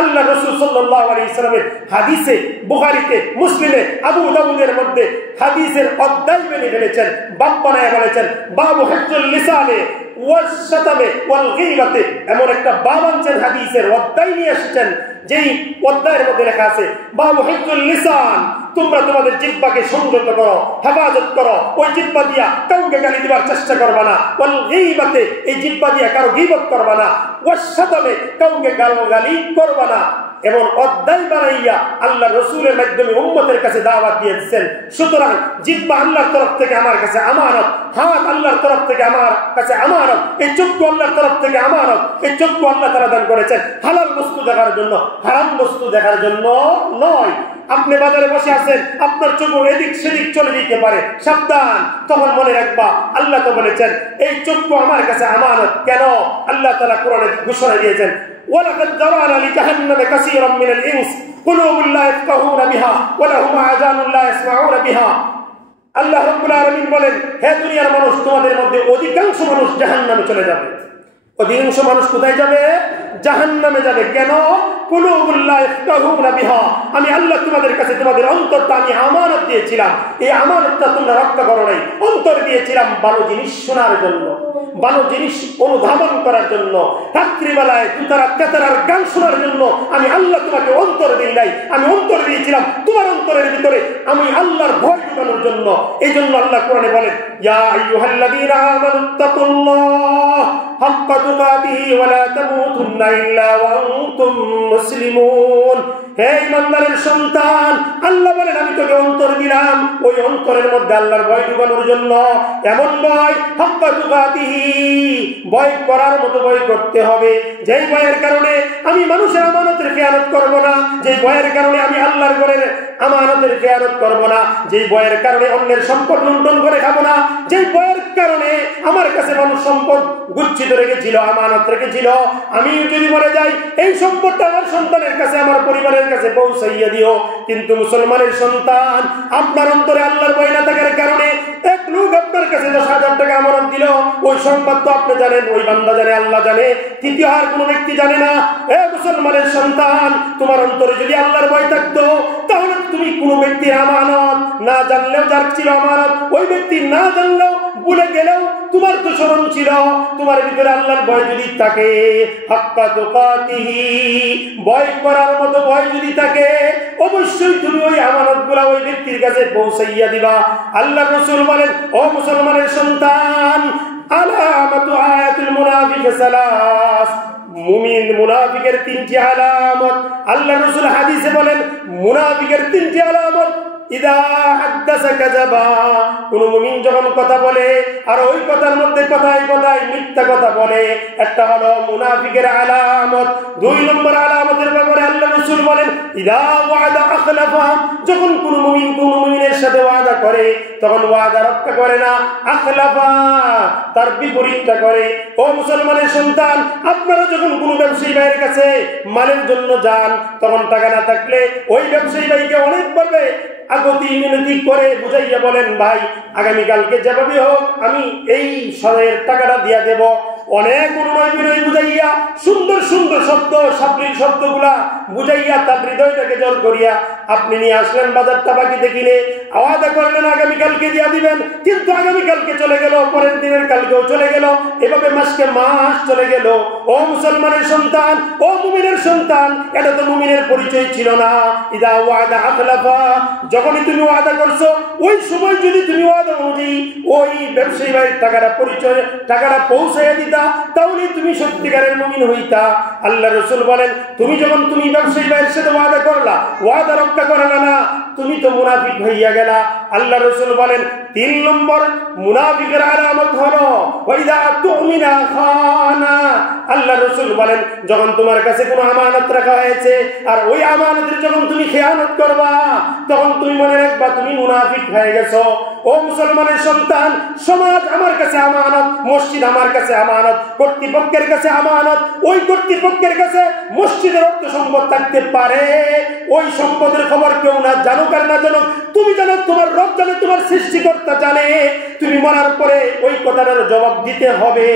আল্লাহ রাসূল সাল্লাল্লাহু আলাইহি সাল্লামের হাদিসে, বুখারীতে, মুসলিমে, আবু দাউদের মধ্যে হাদিসের অধ্যায় বেরিয়ে ফেলেছেন, বাব বানায় বলেছেন, বাবু হিফজুল লিসানে ওয়াল শাতামে ওয়াল গীবাতে। এমন একটা বাব আনছেন, হাদিসের অধ্যায় নিয়ে এসেছেন, যেই অধ্যায়ের মধ্যে লেখা আছে বাবু হিফজুল লিসান, তোমরা তোমাদের জিহ্বাকে সংযত করো, হেফাজত করো, ওই জিহ্বা দিয়া কাউকে গালি দেওয়ার চেষ্টা করবা না। ওয়াল গীবাতে, এই জিহ্বা দিয়া কারো গীবত করবা না। ওয়াস শাতামে, কাউকে গালি করবা না। এবং অধ্যায় বানাইয়া আল্লাহ রসুলের মাধ্যমে উম্মতের কাছে দাওয়াত দিয়ে দিচ্ছেন। সুতরাং জিহ্বা আল্লাহর তরফ থেকে আমার কাছে আমানত, হাত আল্লাহর তরফ থেকে আমার কাছে আমানত, এই চক্ষু আল্লাহর তরফ থেকে আমানত। এই চক্ষু আল্লাহ তাআলা দান করেছেন হালাল বস্তু দেখার জন্য, হারাম বস্তু দেখার জন্য নয়। আপনি বাজারে বসে আছেন, আপনার চোখ এদিক সেদিক চলে যেতে পারে, সাবধান। তখন মনে রাখবা, আল্লাহ তো বলেছেন এই চক্ষু আমার কাছে আমানত। কেন? আল্লাহ তাআলা কোরআনে ঘোষণা দিয়েছেন, ওয়ালাকাদ যারানা লিজাহান্নামা কাসীরাম মিনাল ইনস কুলুবুন লা ইয়াফকাহুনা বিহা ওয়া লাহুম আযানুন লা ইয়াসমাউনা বিহা। আল্লাহ রাব্বুল আলামিন বলেন, হে দুনিয়ার মানুষ, তোমাদের মধ্যে অধিকাংশ মানুষ জাহান্নামে চলে যাবে। অধিকাংশ মানুষ কোথায় যাবে? জাহান্নামে যাবে। কেন? কুলুবুন লা ইয়াফকাহুনা বিহা, আমি আল্লাহ তোমাদের কাছে তোমাদের অন্তরটা আমি আমানত দিয়েছিলাম, এই আমানতটা তোমরা রক্ষা করো নাই। অন্তর দিয়েছিলাম ভালো জিনিস শোনার জন্য, ভালো জিনিস অনুধাবন করার জন্য, রাত্রিবেলায় দুতারা তেতারার গান শোনার জন্য আমি আল্লাহ তোমাকে অন্তর দিই নাই। আমি অন্তর দিয়েছিলাম তোমার অন্তরের ভিতরে আমি আল্লাহর ভয় ঢুকানোর জন্য। এই জন্য আল্লাহ কোরআনে বলেন, ইয়া আইয়ুহাল্লাযীনা আমানুত্তাকুল্লাহ হাক্কা তুকাতিহি ওয়া লা তামুতুন্না ইল্লা ওয়া আনতুম মুসলিমুন। হে ইমানদারের সন্তান, আল্লাহ বলেন আমি তোকে অন্তর দিলাম, ওই অন্তরের মধ্যে আল্লাহর ভয় ঢুকানোর জন্য। এমন ভয়, হাক্কা তুকাতিহি, ভয় করার মতো ভয় করতে হবে, যেই ভয়ের কারণে আমি মানুষের আমানতের খেয়ানত করব না, যেই ভয়ের কারণে আমি আল্লাহর ঘরের আমানতের খেয়ানত করব না, যেই ভয়ের কারণে অন্যের সম্পদ লুণ্ঠন করে খাবো না, যেই ভয়ের কারণে আমার কাছে মানুষ সম্পদ গুচ্ছিত রেখেছিল, আমানত রেখেছিল, আমি যদি মরে যাই এই সম্পদটা আমার সন্তানের কাছে, আমার পরিবারের কাছে পৌঁছাইয়া দিও। কিন্তু মুসলমানের সন্তান, আপনার অন্তরে আল্লাহর ভয় না থাকার কারণে এক লোক আপনার কাছে 10,000 টাকা আমানত দিল, ওই সম্পদ তো আপনি জানেন, ওই বান্দা জানে, আল্লাহ জানে, তৃতীয় আর কোনো ব্যক্তি জানে না। এ মুসলমানের সন্তান, তোমার অন্তরে যদি আল্লাহর ভয় থাকতো, তাহলে তুমি কোনো ব্যক্তির আমানত না জানলেও, যার ছিল আমানত ওই ব্যক্তি না জানলেও, ভুলে গেলেও তোমার তো স্মরণ ছিল, তোমার ভিতরে আল্লাহর ভয় যদি থাকে, হাক্কা তুকাতিহি, ভয় করার মতো ভয় যদি থাকে, অবশ্যই তুমি ওই আমানতগুলো ওই ব্যক্তির কাছে পৌঁছাইয়া দিবা। আল্লাহর রাসূল বলেন, ও মুসলমানের সন্তান, আলামাতু আয়াতুল মুনাফিক সালাস, মুমিন মুনাফিকের 3টি আলামত। আল্লাহর রাসূল হাদিসে বলেন, মুনাফিকের 3টি আলামত, ইদা হাদাসা কাযাবা, কোন মুমিন যখন কথা বলে আর ওই কথার মধ্যে কথায় কথায় মিথ্যা কথা বলে, একটা হলো মুনাফিকের আলামত। 2 নম্বর আলামতের ব্যাপারে আল্লাহ রাসূল বলেন, ইদা ওয়াদা আখলাফা, যখন কোন মুমিনের সাথে ওয়াদা করে তখন ওয়াদা রক্ষা করে না, আখলাফা, তার বিপরীতটা করে। ও মুসলমানের সন্তান, আপনারা যখন কোন ব্যবসায়ী ভাইয়ের কাছে মালের জন্য যান, তখন টাকা না থাকলে ওই ব্যবসায়ী ভাইকে অনেক বলবে, আগতি মিনতি করে বুঝাইয়া বলেন, ভাই আগামীকালকে যেভাবে হোক আমি এই সরের টাকাটা দিয়া দেব। অনেক অনুনয় বিনয় বুঝাইয়া, সুন্দর সুন্দর শব্দ, সাবলীল শব্দগুলা বুঝাইয়া তার হৃদয়টাকে জোর করিয়া আপনি নিয়ে আসলেন বাজারটা বাকিতে কিনে, ওয়াদা করলেন আগামীকালকে দিয়া দিবেন, কিন্তু আগামীকালকে চলে গেল, পরের দিনের কালকেও চলে গেল, এভাবে মাসকে মাস চলে গেল। ও মুসলমানের সন্তান, ও মুমিনের সন্তান, এটা তো মুমিনের পরিচয় ছিল না। ইদা ওয়াদা আখলাফা, যখনই তুমি ওয়াদা করছো ওই সময় যদি তুমি ওয়াদা অনুযায়ী ওই ব্যবসায়ী ভাইয়ের টাকাটা পৌঁছাইয়া দিতা, তাহলে তুমি সত্যিকারের মুমিন হইতা। আল্লাহ রাসূল বলেন, তুমি যখন তুমি ব্যবসায়ী ভাইয়ের সাথে ওয়াদা করলা, ওয়াদা রক্ষা করলা না, তুমি তো মুনাফিক হইয়া গেলা। আল্লাহ রাসূল বলেন, 3 নম্বর মুনাফিকের আলামত হলো ওয়াইদা তুমিনা খানা। আল্লাহ রাসূল বলেন, যখন তোমার কাছে কোনো আমানত রাখা হয়েছে আর ওই আমানতের যখন তুমি খেয়ানত করবা, তখন তুমি মনে রাখবা তুমি মুনাফিক হয়ে গেছো। ও মুসলমানের সন্তান, সমাজ আমার কাছে আমানত, মসজিদ আমার কাছে আমানত, কর্তৃপক্ষের কাছে আমানত, ওই কর্তৃপক্ষের কাছে মসজিদের অর্থ সম্পদ থাকতে পারে, ওই সম্পদের খবর কেউ না জানুক আর না জানুক, তুমি জানো, তোমার রব জানে, তোমার সৃষ্টিকর্তা জানে, তুমি মরার পরে ওই কথাটার জবাব দিতে হবে।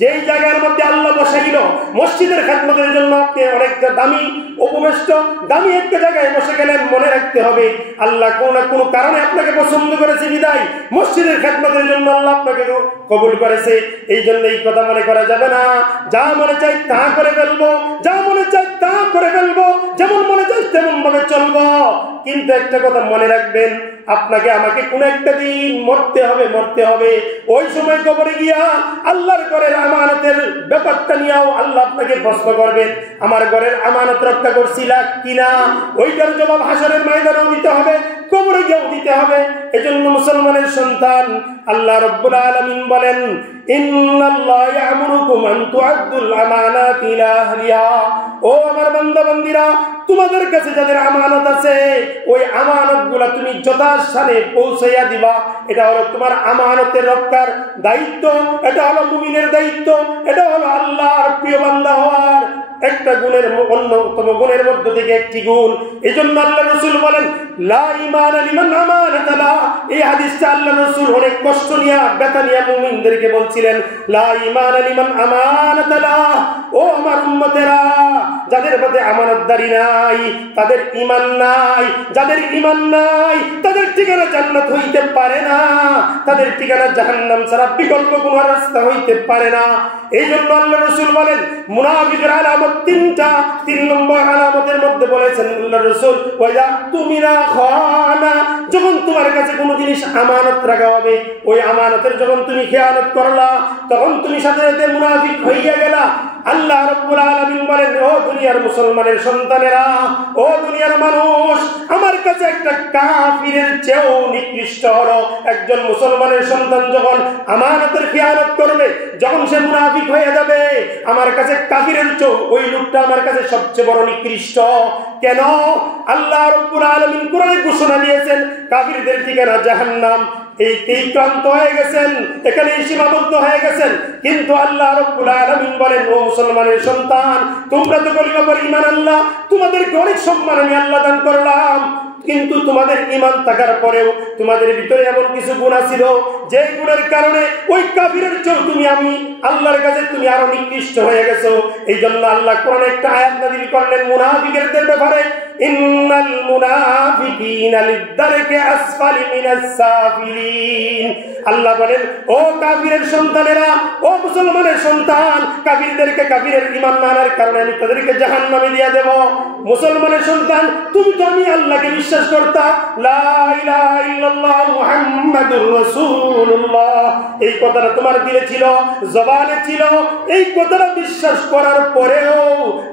যেই জায়গার মধ্যে আল্লাহ বসাইল মসজিদের খেদমতের জন্য, আপনি অনেকটা দামি উপবেষ্ট দামি একটা জায়গায় বসে গেলেন, মনে রাখতে হবে আল্লাহ কোনো কারণে আপনাকে পছন্দ করেছে বিদায় মসজিদের খেদমতের জন্য আল্লাহ আপনাকে কবুল করেছে। এই জন্য এই কথা মনে করা যাবে না, যা মনে চাই তা করে ফেলবো, যা মনে চাই তা করে ফেলবো, যেমন মনে চাই তেমন ভাবে চলবো। কিন্তু একটা কথা মনে রাখবেন, আপনাকে আমাকে কোন একটা দিন মরতে হবে। ওই সময় কবরে গিয়া আল্লাহর ঘরের আমানতের ব্যাপারটা নিয়েও আল্লাহ আপনাকে প্রশ্ন করবেন, আমার ঘরের আমানত রক্ষা করছিলা কিনা, ওইটার জবাব হাসরের ময়দানেও দিতে হবে, কবরে গিয়েও দিতে হবে। এজন্য মুসলমানের সন্তান, আল্লাহ রাব্বুল আলামিন বলেন, ইন্নাল্লাহা ইয়া'মুরুকুম আন তু'আদ্দুল আমানাতি ইলা আহলিহা। ও আমার বান্দা বান্দীরা, তোমাদের কাছে যাদের আমানত আছে ওই আমানতগুলা তুমি যথাস্থানে পৌঁছাইয়া দিবা। এটা হলো তোমার আমানতের রক্ষার দায়িত্ব, এটা হলো মুমিনের দায়িত্ব, এটা হলো আল্লাহর প্রিয় বান্দা হওয়ার একটা গুণের অন্যতম গুণের মধ্যে থেকে একটি গুণ। এজন্য আল্লাহ রাসূল বলেন, লা ঈমান লিমান আমানাতা লা। এই হাদিসটা আল্লাহ রাসূল অনেক কষ্ট নিয়ে ব্যথা নিয়ে মুমিনদেরকে বলছিলেন, লা ঈমান লিমান আমানাতা লা। ও আমার উম্মতেরা, যাদের মধ্যে আমানতদারি নাই তাদের ঈমান নাই, যাদের ঈমান নাই তাদের ঠিকানা জান্নাত হইতে পারে না, তাদের ঠিকানা জাহান্নাম ছাড়া বিকল্প কোনো রাস্তা হইতে পারে না। এই জন্য আল্লাহ রাসূল বলেন, মুনাফিকের আলামত 3টা। 3 নম্বর আলামতের মধ্যে বলেছেন আল্লাহ রাসূল, ওয়াইদা তুমিনা খানা, যখন তোমার কাছে কোনো জিনিস আমানত রাখা হবে, ওই আমানতের যখন তুমি খেয়ানত করলা, তখন তুমি সাথে সাথে মুনাফিক হইয়া গেলা। আল্লাহ রাব্বুল আলামিন বলেন, ও দুনিয়ার মুসলমানের সন্তানেরা, ও দুনিয়ার মানুষ, আমার কাছে একটা কাফিরের চেয়েও নিকৃষ্ট হলো একজন মুসলমানের সন্তান যখন আমানতের খেয়ানত করবে, যখন সে মুনাফিক হয়ে যাবে, আমার কাছে কাফিরের চেয়েও ওই লোকটা আমার কাছে সবচেয়ে বড় নিকৃষ্ট। কেন? আল্লাহ রাব্বুল আলামিন কোরআনে ঘোষণা দিয়েছেন কাফিরদের ঠিকানা জাহান্নাম। এই ক্লান্ত হয়ে গেছেন, এখানে সীমাবদ্ধ হয়ে গেছেন, কিন্তু আল্লাহ রাব্বুল আলামিন বলেন, ও মুসলমানের সন্তান, তোমরা তো কলিমা পড়ে ঈমান আল্লাহ, তোমাদেরকে অনেক সম্মান আমি আল্লাহ দান করলাম, কিন্তু তোমাদের ঈমান থাকার পরেও তোমাদের ভিতরে এমন কিছু গুনাহ ছিল যে গুণের কারণে ওই কাফিরের চেয়ে তুমি আমি আল্লাহর কাছে তুমি আরো নিকৃষ্ট হয়ে গেছো। এই জন্য আল্লাহ কোরআনে একটা আয়াত নাযিল করলেন মুনাফিকদের ব্যাপারে, ইন্নাল মুনাফিকিনা লিদ-দারকি আসফালি মিনাস সাফিলিন। আল্লাহ বলেন, ও কাফিরের সন্তানেরা, ও মুসলমানের সন্তান, কাফিরদেরকে কাফিরের ঈমান না আনার কারণে আমি তাদেরকে জাহান্নামে দিয়ে দেব। মুসলমানের সন্তান, তুমি তো আমি আল্লাহকে বিশ্বাস করতা, লা ইলাহা ইল্লাল্লাহ মুহাম্মাদুর রাসূলুল্লাহ, এই কথাটা তোমার দিলে ছিল, জবানে ছিল, এই কথাটা বিশ্বাস করার পরেও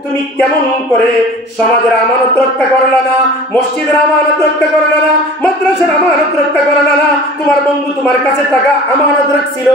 তুমি কেমন করে সমাজের আমানত রক্ষা করলে না, মসজিদের আমানত রক্ষা করলে না, মাদ্রাসার আমানত রক্ষা করলে না, তোমার বন্ধু তোমার কাছে টাকা আমানত রাখছিল,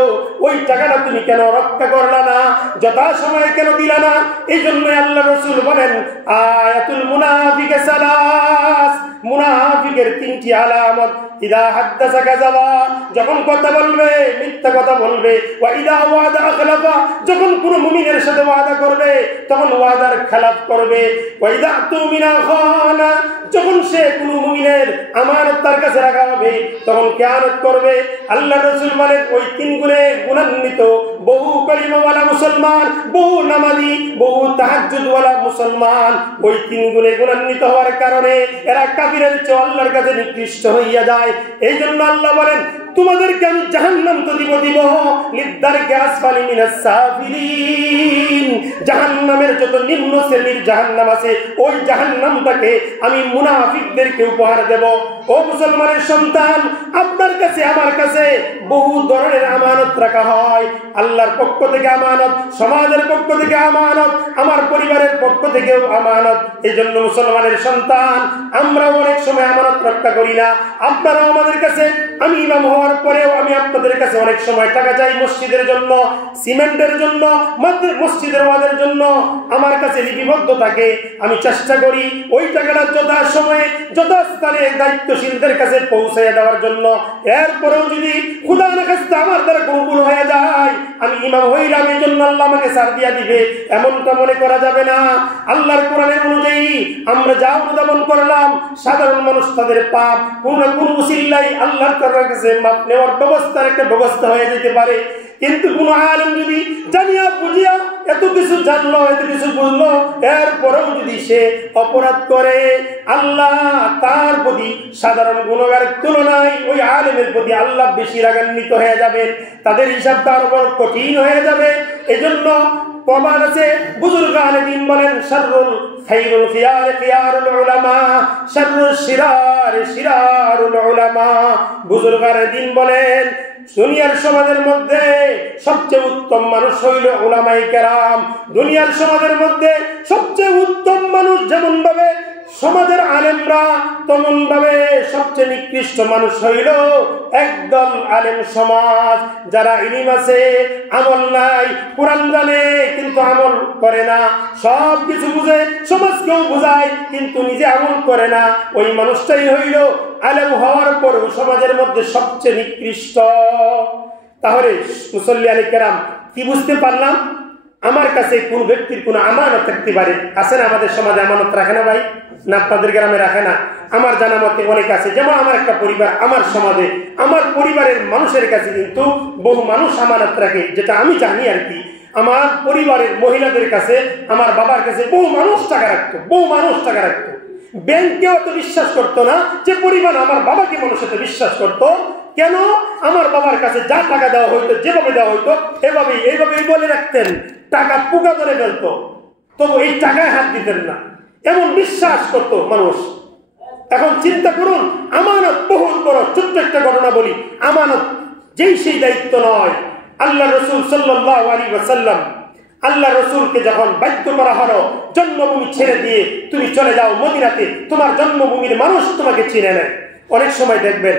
ওই টাকাটা তুমি কেন রক্ষা করলে না, যথাসময়ে কেন দিলে না? এই জন্য আল্লাহ রাসূল বলেন, আয়াতুল মুনাফিকি সালাস, মুনাফিকের তিনটি আলামত, ইদা হাদ্দাসা কাযাবা, যখন কথা বলবে মিথ্যা কথা বলবে, ওয়া ইদা ওয়াদা আখলাফা, যখন কোনো মুমিনের সাথে ওয়াদা করবে তখন ওয়াদার খেলাফ করবে, ওয়া ইদা তুমিনা খানা, যখন সে কোনো মুমিনের আমানত তার কাছে রাখা হবে তখন খেয়ানত করবে। আল্লাহ রাসূল বলেন, ওই তিন গুণে গুণান্বিত বহু কলিমাওয়ালা মুসলমান, বহু নামাজি, বহু তাহাজ্জুদওয়ালা মুসলমান, ওই তিন গুণে গুণান্বিত হওয়ার কারণে এরা কাফিরের চেয়ে আল্লাহর কাছে নিকৃষ্ট হইয়া যায়। এই জন্য আল্লাহ বলেন, তোমাদেরকে আমি জাহান্নাম তো দিব লিদ-দারকি আসফালি মিনাস সাফিলিন, জাহান্নামের যত নিম্ন শ্রেণীর জাহান্নাম আছে ওই জাহান্নামটাকে আমি মুনাফিকদেরকে উপহার দেব। ও মুসলমানের সন্তান, আপনার কাছে আমার কাছে বহু ধরনের আমানত রাখা হয়, আল্লাহর পক্ষ থেকে আমানত, সমাজের পক্ষ থেকে আমানত, আমার পরিবারের পক্ষ থেকেও আমানত। এই জন্য মুসলমানের সন্তান, আমরা অনেক সময় আমানত রক্ষা করি না। আপনারাও আমাদের কাছে, আমি ইমাম হওয়ার পরেও আমি আপনাদের কাছে অনেক সময় টাকা চাই মসজিদের জন্য, সিমেন্টের জন্য, মসজিদের ওয়াজের জন্য, আমার কাছে লিপিবদ্ধ থাকে, আমি চেষ্টা করি ওই টাকাটা যথা সময়ে যথাস্থানে দায়িত্বশীলদের কাছে পৌঁছাইয়া দেওয়ার জন্য। এরপরেও যদি খুদা না খাস্তা আমার দ্বারা কোনো ভুল হয়ে যায়, আমি ইমাম হইলাম এই জন্য আল্লাহ আমাকে ছাড় দিয়া দিবে, এমনটা মনে করা যাবে না। আল্লাহর কোরআনের অনুযায়ী আমরা যা অনুধাবন করলাম, সাধারণ মানুষ তাদের পাপ কোন না কোন উসিলাই আল্লাহর কাছে মাপ নেওয়ার ব্যবস্থার একটা ব্যবস্থা হয়ে যেতে পারে। কিন্তু কোন আলেম যদি জানিয়া বুঝিয়া এত কিছু জানলো, এত কিছু বুঝলো, এরপরেও যদি সে অপরাধ করে, আল্লাহ তার প্রতি সাধারণ গুনাহগারের তুলনায় ওই আলেমের প্রতি আল্লাহ বেশি রাগান্বিত হয়ে যাবেন, তাদের হিসাব তার উপর কঠিন হয়ে যাবে। এই জন্য প্রমাণ আছে, বুজুর্গানে দিন বলেন, শাররুল খায়রুল খিয়ার খিয়ারুল উলামা, শাররুল শিরার শিরারুল উলামা। বুজুর্গানে দিন বলেন, দুনিয়ার সমাজের মধ্যে সবচেয়ে উত্তম মানুষ হইল উলামায়ে কেরাম। দুনিয়ার সমাজের মধ্যে সবচেয়ে উত্তম মানুষ যেমন ভাবে সমাজের আলেমরা, তেমন ভাবে সবচেয়ে নিকৃষ্ট মানুষ হইল একদল আলেম সমাজ, যারা ইলম আছে আমল নাই, কোরআন জানে কিন্তু আমল করে না, সব কিছু বুঝে, সমাজকেও বুঝায় কিন্তু নিজে আমল করে না, ওই মানুষটাই হইল আলেম হওয়ার পরেও সমাজের মধ্যে সবচেয়ে নিকৃষ্ট। তাহলে মুসল্লি আলী কেরাম, কি বুঝতে পারলাম? আমার কাছে কোন ব্যক্তির কোন আমানত থাকতে পারে, আছে না? আমাদের সমাজে আমানত রাখে না ভাই? না আপনাদের গ্রামে রাখে না? আমার জানা মতে অনেক আছে। যেমন আমার একটা পরিবার, আমার সমাজে আমার পরিবারের মানুষের কাছে কিন্তু বহু মানুষ আমানত রাখে, যেটা আমি জানি আর কি। আমার পরিবারের মহিলাদের কাছে, আমার বাবার কাছে বহু মানুষ টাকা রাখতো, বহু মানুষ টাকা রাখতো। ব্যাংকেও তো বিশ্বাস করতো না যে পরিবার আমার বাবাকে মানুষের সাথে বিশ্বাস করতো। কেন? আমার বাবার কাছে যা টাকা দেওয়া হইতো, যেভাবে দেওয়া হইতো এইভাবেই বলে রাখতেন, টাকা পোকা ধরে ফেলতো, তবু এই টাকায় হাত দিতেন না, এমন বিশ্বাস করতো মানুষ। এখন চিন্তা করুন, আমানত বহুত বড়। ছোট্ট একটা ঘটনা বলি, আমানত যেই সেই দায়িত্ব নয়। আল্লাহ রাসূল সাল্লাল্লাহু আলাইহি ওয়াসাল্লাম আল্লাহ রসুলকে যখন বাধ্য করা হলো জন্মভূমি ছেড়ে দিয়ে তুমি চলে যাও মদিনাতে, তোমার জন্মভূমির মানুষ তোমাকে চিনে নেয়। অনেক সময় দেখবেন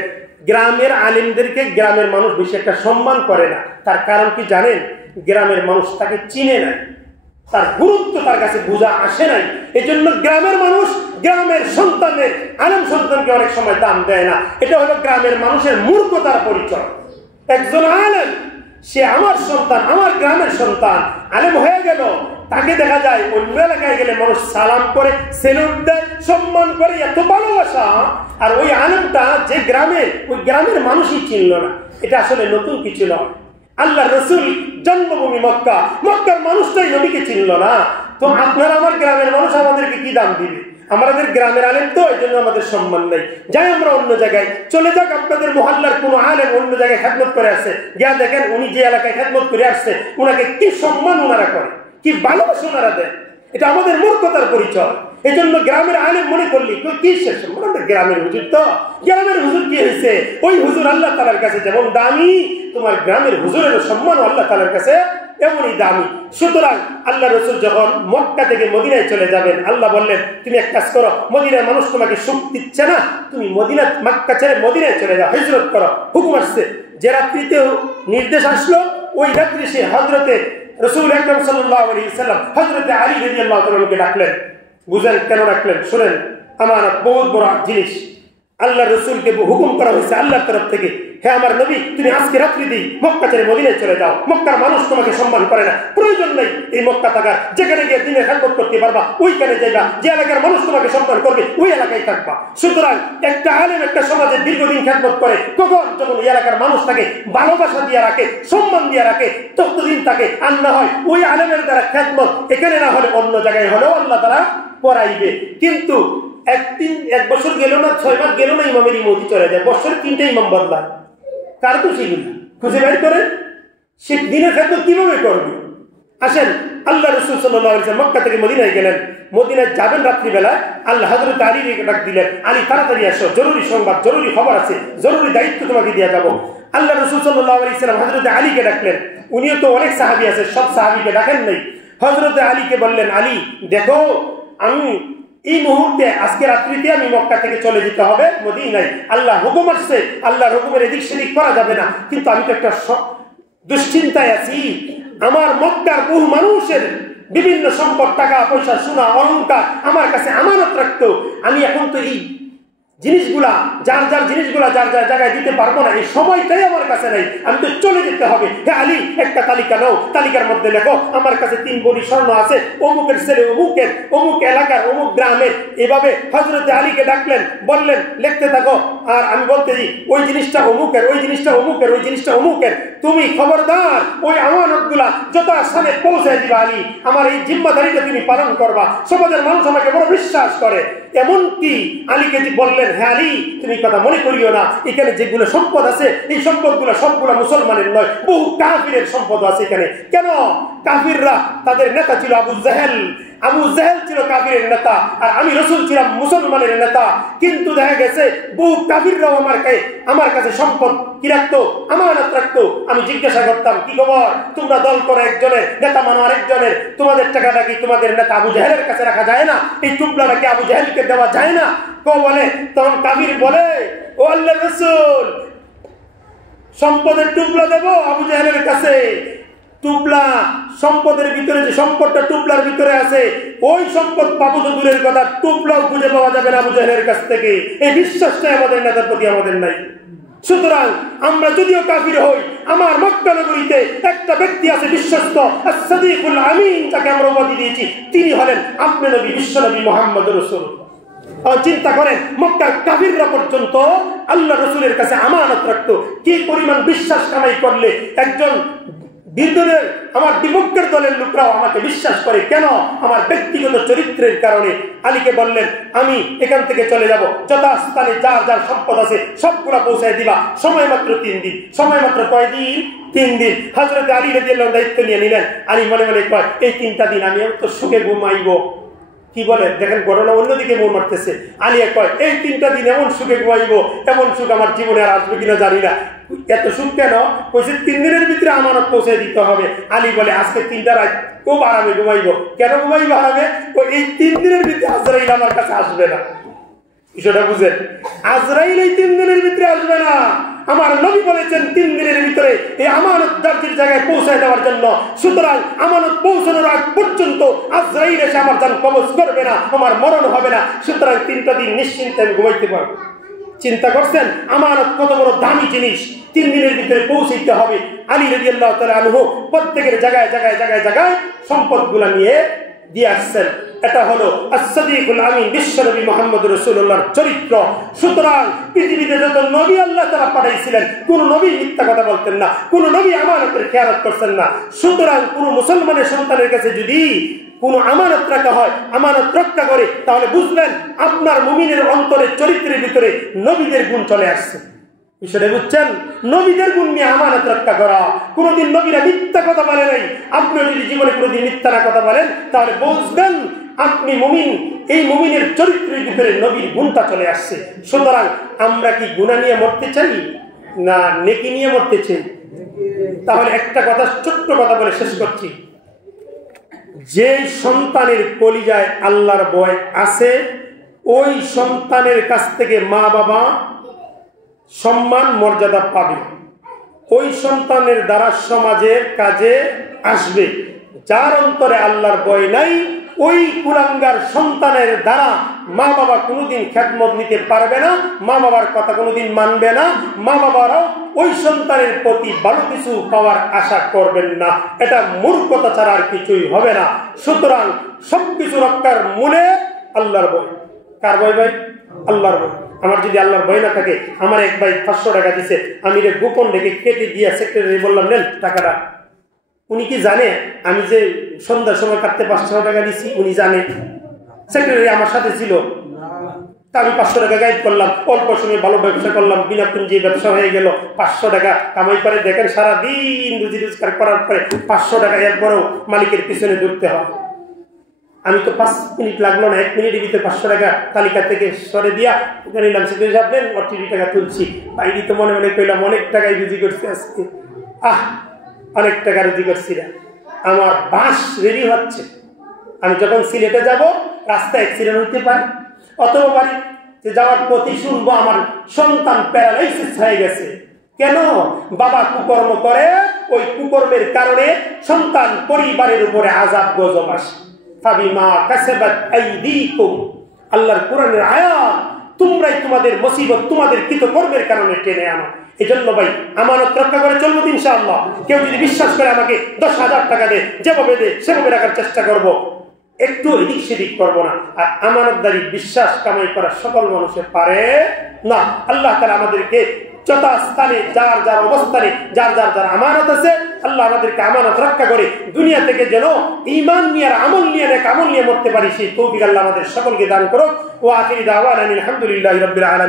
গ্রামের আলেমদেরকে গ্রামের মানুষ বেশি একটা সম্মান করে না। তার কারণ কি জানেন? গ্রামের মানুষ তাকে চিনে না, তার গুরুত্ব তার কাছে বোঝা আসে নাই। এই জন্য গ্রামের মানুষ গ্রামের সন্তানের আলেম সন্তানকে অনেক সময় দাম দেয় না। এটা হলো গ্রামের মানুষের মূর্খতার পরিচয়। একজন আলেম, সে আমার সন্তান, আমার গ্রামের সন্তান, আলেম হয়ে গেল, তাকে দেখা যায় অন্য এলাকায় গেলে মানুষ সালাম করে, সেলুট দেয়, সম্মান করে, এত ভালোবাসা। আর ওই আলেমটা যে গ্রামের, ওই গ্রামের মানুষই চিনল না। এটা আসলে নতুন কিছু নয়। আল্লাহ রসুল জন্মভূমি মক্কা, মক্কার মানুষটাই নবীকে চিনল না। তো আপনার আমার গ্রামের মানুষ আমাদেরকে কি দাম দিবে? আমাদের গ্রামের আলেম তো, এই জন্য আমাদের সম্মান নেই। যাই আমরা অন্য জায়গায় চলে যাক, আপনাদের মহল্লার কোন আলেম অন্য জায়গায় খেদমত করে আসছে, গিয়া দেখেন উনি যে এলাকায় খেদমত করে আসছে ওনাকে কি সম্মান ওনারা করে, কি ভালোবাসা ওনারা দেয়। এটা আমাদের মূর্খতার পরিচয়। এই জন্য গ্রামের আলেম মনে করলি কি শেষ, আমাদের গ্রামের হুজুর তো, গ্রামের হুজুর কি হয়েছে? ওই হুজুর আল্লাহ তাআলার কাছে যেমন দামি, তোমার গ্রামের হুজুরের সম্মান আল্লাহ তাআলার কাছে এমনই দামি। সুতরাং আল্লাহ রসুল যখন মক্কা থেকে মদিনায় চলে যাবেন, আল্লাহ বললেন তুমি এক কাজ করো, মদিনার মানুষ তোমাকে সুখ দিচ্ছে না, তুমি মদিনা মক্কা ছেড়ে মদিনায় চলে যাও, হিজরত করো। হুকুম আসছে। যে রাত্রিতে নির্দেশ আসলো, ওই রাত্রি সে হযরতে রাসূল আকরাম সাল্লাল্লাহু আলাইহি ওয়াসাল্লাম হযরতে আলী রাদিয়াল্লাহু তাআলাকে ডাকলেন। বুঝেন কেন ডাকলেন? শুনেন, আমানত বহুত বড় জিনিস। আল্লাহ রসুলকে হুকুম করা হয়েছে আল্লাহর তরফ থেকে, হে আমার নবী, তুমি আজকে রাত্রিতেই মক্কা ছেড়ে মদিনায় চলে যাও। মক্কার মানুষ তোমাকে সম্মান করে না, প্রয়োজন নেই এই মক্কা থাকার। যেখানে গিয়ে দিনের খেদমত করতে পারবা ওইখানে যাইবা, যে এলাকার মানুষ তোমাকে সম্মান করবে ওই এলাকায় থাকবা। সুতরাং একটা আলেম একটা সমাজে দীর্ঘদিন খেদমত করে কখন? যখন এই এলাকার মানুষ তাকে ভালোবাসা দিয়ে রাখে, সম্মান দিয়ে রাখে, ততদিন তাকে আর না হয় ওই আলেমের দ্বারা খেদমত এখানে না হলে অন্য জায়গায় হলেও আল্লাহ তাআলা করাইবে। কিন্তু এক বছর গেল না, 6 মাস গেল না, ইমামের ইমতি চলে যায়, বছরে 3টা ইমাম বদলায়। কার তো সেগুলো খুঁজে বের করে সে দিনের খেদমত কিভাবে করবে? আসেন, আল্লাহ রাসূল সাল্লাল্লাহু আলাইহি ওয়াসাল্লাম মক্কা থেকে মদিনায় গেলেন। মদিনায় যাবেন রাত্রিবেলায়, আল্লাহ হযরত আলীকে ডাক দিলেন, আলী তাড়াতাড়ি আসো, জরুরি সংবাদ, জরুরি খবর আছে, জরুরি দায়িত্ব তোমাকে দিয়ে যাব। আল্লাহ রাসূল সাল্লাল্লাহু আলাইহি ওয়াসাল্লাম হযরত আলীকে ডাকলেন। উনিও তো অনেক সাহাবী আছে, সব সাহাবীকে ডাকেন নাই। হযরত আলীকে বললেন, আলী দেখো, আমি এই মুহূর্তে আজকে রাত্রিতে আমি মক্কা থেকে চলে যেতে হবে মদিনায়। আল্লাহ হুকুম আসছে, আল্লাহর হুকুমের এদিক সেদিক করা যাবে না। কিন্তু আমি তো একটা দুশ্চিন্তায় আছি। আমার মক্কার বহু মানুষের বিভিন্ন সম্পদ, টাকা পয়সা, সোনা অলংকার আমার কাছে আমানত রাখতো। আমি এখন তো এই জিনিসগুলা যার জিনিসগুলা যার জায়গায় দিতে পারবো না, এই সময়টাই আমার কাছে নাই, আমি তো চলে যেতে হবে। হে আলী, একটা তালিকা নাও, তালিকার মধ্যে লেখো আমার কাছে 3 ভরি স্বর্ণ আছে, অমুকের ছেলে অমুকের, অমুক এলাকার, অমুক গ্রামের। এভাবে হযরতে আলীকে ডাকলেন, বললেন লিখতে থাকো। আর আমি বলতেছি ওই জিনিসটা অমুকের, ওই জিনিসটা অমুকের, ওই জিনিসটা অমুকের। তুমি খবরদার ওই আমানতগুলা যথাস্থানে পৌঁছায় দিবা আলী। আমার এই জিম্মাদারিটা তুমি পালন করবা। সমাজের মানুষ আমাকে বড় বিশ্বাস করে। এমনকি আলীকে বললেন, হ্যাঁ আলী, তুমি কথা মনে করিও না, এখানে যেগুলো সম্পদ আছে এই সম্পদগুলো সবগুলো মুসলমানের নয়, বহু কাফিরের সম্পদ আছে এখানে। কেন? কাফিররা, তাদের নেতা ছিল আবু জাহেল। আবু জাহেল ছিল কাফিরের নেতা, আর আমি রাসূল ছিলাম মুসলমানের নেতা। কিন্তু দেখা গেছে বহু কাফিররাও আমার কাছে সম্পদ কি রাখতো, আমানত রাখতো। আমি জিজ্ঞাসা করতাম, কি খবর, তোমরা দল করে একজনের, নেতা মানো আরেকজনের, তোমাদের টাকাটা কি তোমাদের নেতা আবু জাহেলের কাছে রাখা যায় না? এই টুকলাটা কি আবু জাহেলকে দেওয়া যায় না? বলে তখন কাফির বলে, ও আল্লাহর রাসূল, সম্পদের টুকলা দেব আবু জাহেলের কাছে। টুকলা সম্পদের ভিতরে, যে সম্পদটা টুকলার ভিতরে আছে, ওই সম্পদ পাবো তো দূরের কথা, টুকলাও খুঁজে পাওয়া যাবে না আবু জাহেলের কাছ থেকে। এই বিশ্বাসটাই আমাদের নেতার প্রতি আমাদের নাই। সুতরাং আমরা যদিও কাফির হই, আমার মক্কা নগরীতে একটা ব্যক্তি আছে বিশ্বস্ত, as-সাদিকুল আমিন, যাকে আমরা উপাধি দিয়েছি, তিনি হলেন আপনার নবী, বিশ্বনবী মুহাম্মদ রাসূলুল্লাহ। চিন্তা করেন, মক্কার কাফিররা পর্যন্ত আল্লাহ রাসূলের কাছে আমানত রাখতো। কি পরিমাণ বিশ্বাস কামাই করলে একজন বিরোধের, আমার বিপক্ষের দলের লোকরাও আমাকে বিশ্বাস করে। কেন? আমার ব্যক্তিগত চরিত্রের কারণে। আলীকে বললেন, আমি এখান থেকে চলে যাব, যথাস্থানে যার যার সম্পদ আছে সবগুলা পৌঁছায় দিবা, সময় মাত্র 3 দিন। সময় মাত্র কয় দিন? 3 দিন। হযরত আলী রাদিয়াল্লাহু দায়িত্ব নিয়ে নিলেন। আলী মনে মনে কয়, এই 3টা দিন আমি তো সুখে ঘুমাইব। কি বলে দেখেন, ঘটনা অন্যদিকে মোড় মারতেছে। আলী কয়, এই 3টা দিন এমন সুখে ঘুমাইব, এমন সুখ আমার জীবনে আর আসবে কিনা জানি না। এত সুখ কেন? কইছে 3 দিনের ভিতরে আমানত পৌঁছে দিতে হবে। আলী বলে আজকে 3টা রাত খুব আরামে ঘুমাইবো। কেন ঘুমাইবো আরামে? এই 3 দিনের ভিতরে আজরাইল আমার কাছে আসবে না। বিষয়টা বুঝেন, আজরাইল এই 3 দিনের ভিতরে আসবে না। আমার নবী বলেছেন 3 দিনের ভিতরে এই আমানত যাত্রীর জায়গায় পৌঁছায় দেওয়ার জন্য। সুতরাং আমানত পৌঁছানোর আগ পর্যন্ত আজরাইল এসে আমার জান কবজ করবে না, আমার মরণ হবে না। সুতরাং 3টা দিন নিশ্চিন্তে আমি ঘুমাইতে পারবো। চিন্তা করছেন আমানত কত বড় দামি জিনিস, 3 দিনের ভিতরে পৌঁছাইতে হবে। আলী রাদিয়াল্লাহু তাআলা আনহু প্রত্যেকের জায়গায় জায়গায় জায়গায় জায়গায় সম্পদগুলা নিয়ে দিয়ে আসছেন। এটা হলো as-Sadiqul Amin বিশ্বনবী মুহাম্মদ রাসূলুল্লাহর চরিত্র। সুতরাং পৃথিবীতে যত নবী আল্লাহ তাআলা পাঠাইছিলেন, কোন নবী মিথ্যা কথা বলতেন না, কোন নবী আমানতের খেয়ানত করতেন না। সুতরাং কোন মুসলমানের সন্তানের কাছে যদি কোন আমানত রাখা হয়, আমানত রক্ষা করে, তাহলে বুঝবেন আপনার মুমিনের অন্তরের চরিত্রের ভিতরে নবীদের গুণ চলে আসছে। বিষয়টা বুঝছেন? নবীদের গুণ নিয়ে আমানত রক্ষা করা। কোনদিন নবীরা মিথ্যা কথা বলে নাই। আপনি যদি জীবনে কোনদিন মিথ্যা না কথা বলেন, তাহলে বুঝবেন আপনি মুমিন। এই মুমিনের চরিত্রের ভিতরে নবীর গুণটা চলে আসছে। সুতরাং আমরা কি গুনাহ নিয়ে মরতে চাই না নেকি নিয়ে মরতে চাই? তাহলে একটা কথা, ছোট্ট কথা বলে শেষ করছি। যে সন্তানের কলিজায় আল্লাহর ভয় আছে, ওই সন্তানের কাছ থেকে মা বাবা সম্মান মর্যাদা পাবে, ওই সন্তানের দ্বারা সমাজের কাজে আসবে। যার অন্তরে আল্লাহর ভয় নাই, ওই কুলাঙ্গার সন্তানের দ্বারা মা বাবা কোনোদিন খেদমত নিতে পারবে না, মা বাবার কথা কোনোদিন মানবে না, মা বাবারাও ওই সন্তানের প্রতি ভালো কিছু পাওয়ার আশা করবেন না। এটা মূর্খতা ছাড়া আর কিছুই হবে না। সুতরাং সবকিছু রক্ষার মূলে আল্লাহর ভয়। কার ভয় ভাই? আল্লাহর ভয়। আমার যদি আল্লাহর ভয় না থাকে, আমার এক ভাই 500 টাকা দিছে, আমি রে গোপন রেখে কেটে দিয়ে সেক্রেটারি বললাম নেন টাকাটা। উনি কি জানে আমি যে সন্ধ্যার সময় কাটতে 500 টাকা দিচ্ছি? উনি জানে? সেক্রেটারি আমার সাথে ছিল, তা আমি 500 টাকা গাইড করলাম, অল্প সময় ভালো ব্যবসা করলাম, বিনা পুঁজি ব্যবসা হয়ে গেল। 500 টাকা কামাই করে দেখেন, সারাদিন রুজি রোজগার করার পরে 500 টাকা এরপরেও মালিকের পিছনে দৌড়তে হয়। আমি তো 5 মিনিট লাগলো না, 1 মিনিটের ভিতরে 500 টাকা তালিকা থেকে সরে দিয়া নিলাম। সেখানে যাবেন 30 টাকা তুলছি। বাইরে তো মনে মনে কইলাম অনেক টাকাই রুজি করছি আজকে, অনেক টাকা রুজি করছি না। আমার বাস রেডি হচ্ছে। আমি যখন সিলেটে যাব, রাস্তায় অ্যাক্সিডেন্ট হইতে পারে, অথবা বাড়িতে যাওয়ার পথে শুনবো আমার সন্তান প্যারালাইসিস হয়ে গেছে। কেন? বাবা কুকর্ম করে, ওই কুকর্মের কারণে সন্তান পরিবারের উপরে আযাব গজব আসে। ফাবিমা কাসাবাত আইদিকুম, আল্লাহর কোরআনের আয়াত। তোমরাই তোমাদের মুসিবত তোমাদের কৃতকর্মের কারণে টেনে আনো। এজন্য ভাই আমানত রক্ষা করে চলবো ইনশাআল্লাহ। কেউ যদি বিশ্বাস করে আমাকে 10,000 টাকা দে, যেভাবে দে সেভাবে রাখার চেষ্টা করব, একটু এদিক সেদিক করবো না। আর আমানতদারি বিশ্বাস কামাই করা সকল মানুষের পারে না। আল্লাহ তাআলা আমাদেরকে যথাস্থানে যার যার অবস্থানে যার যার যার আমানত আছে, আল্লাহ আমাদেরকে আমানত রক্ষা করে দুনিয়া থেকে যেন ঈমান নিয়ে আর আমল নিয়ে নেক আমল নিয়ে মরতে পারি, সেই তৌফিক আল্লাহ আমাদের সকলকে দান করুক। ওয়া আখিরি দাওয়ানা আলহামদুলিল্লাহি রাব্বিল আলামিন।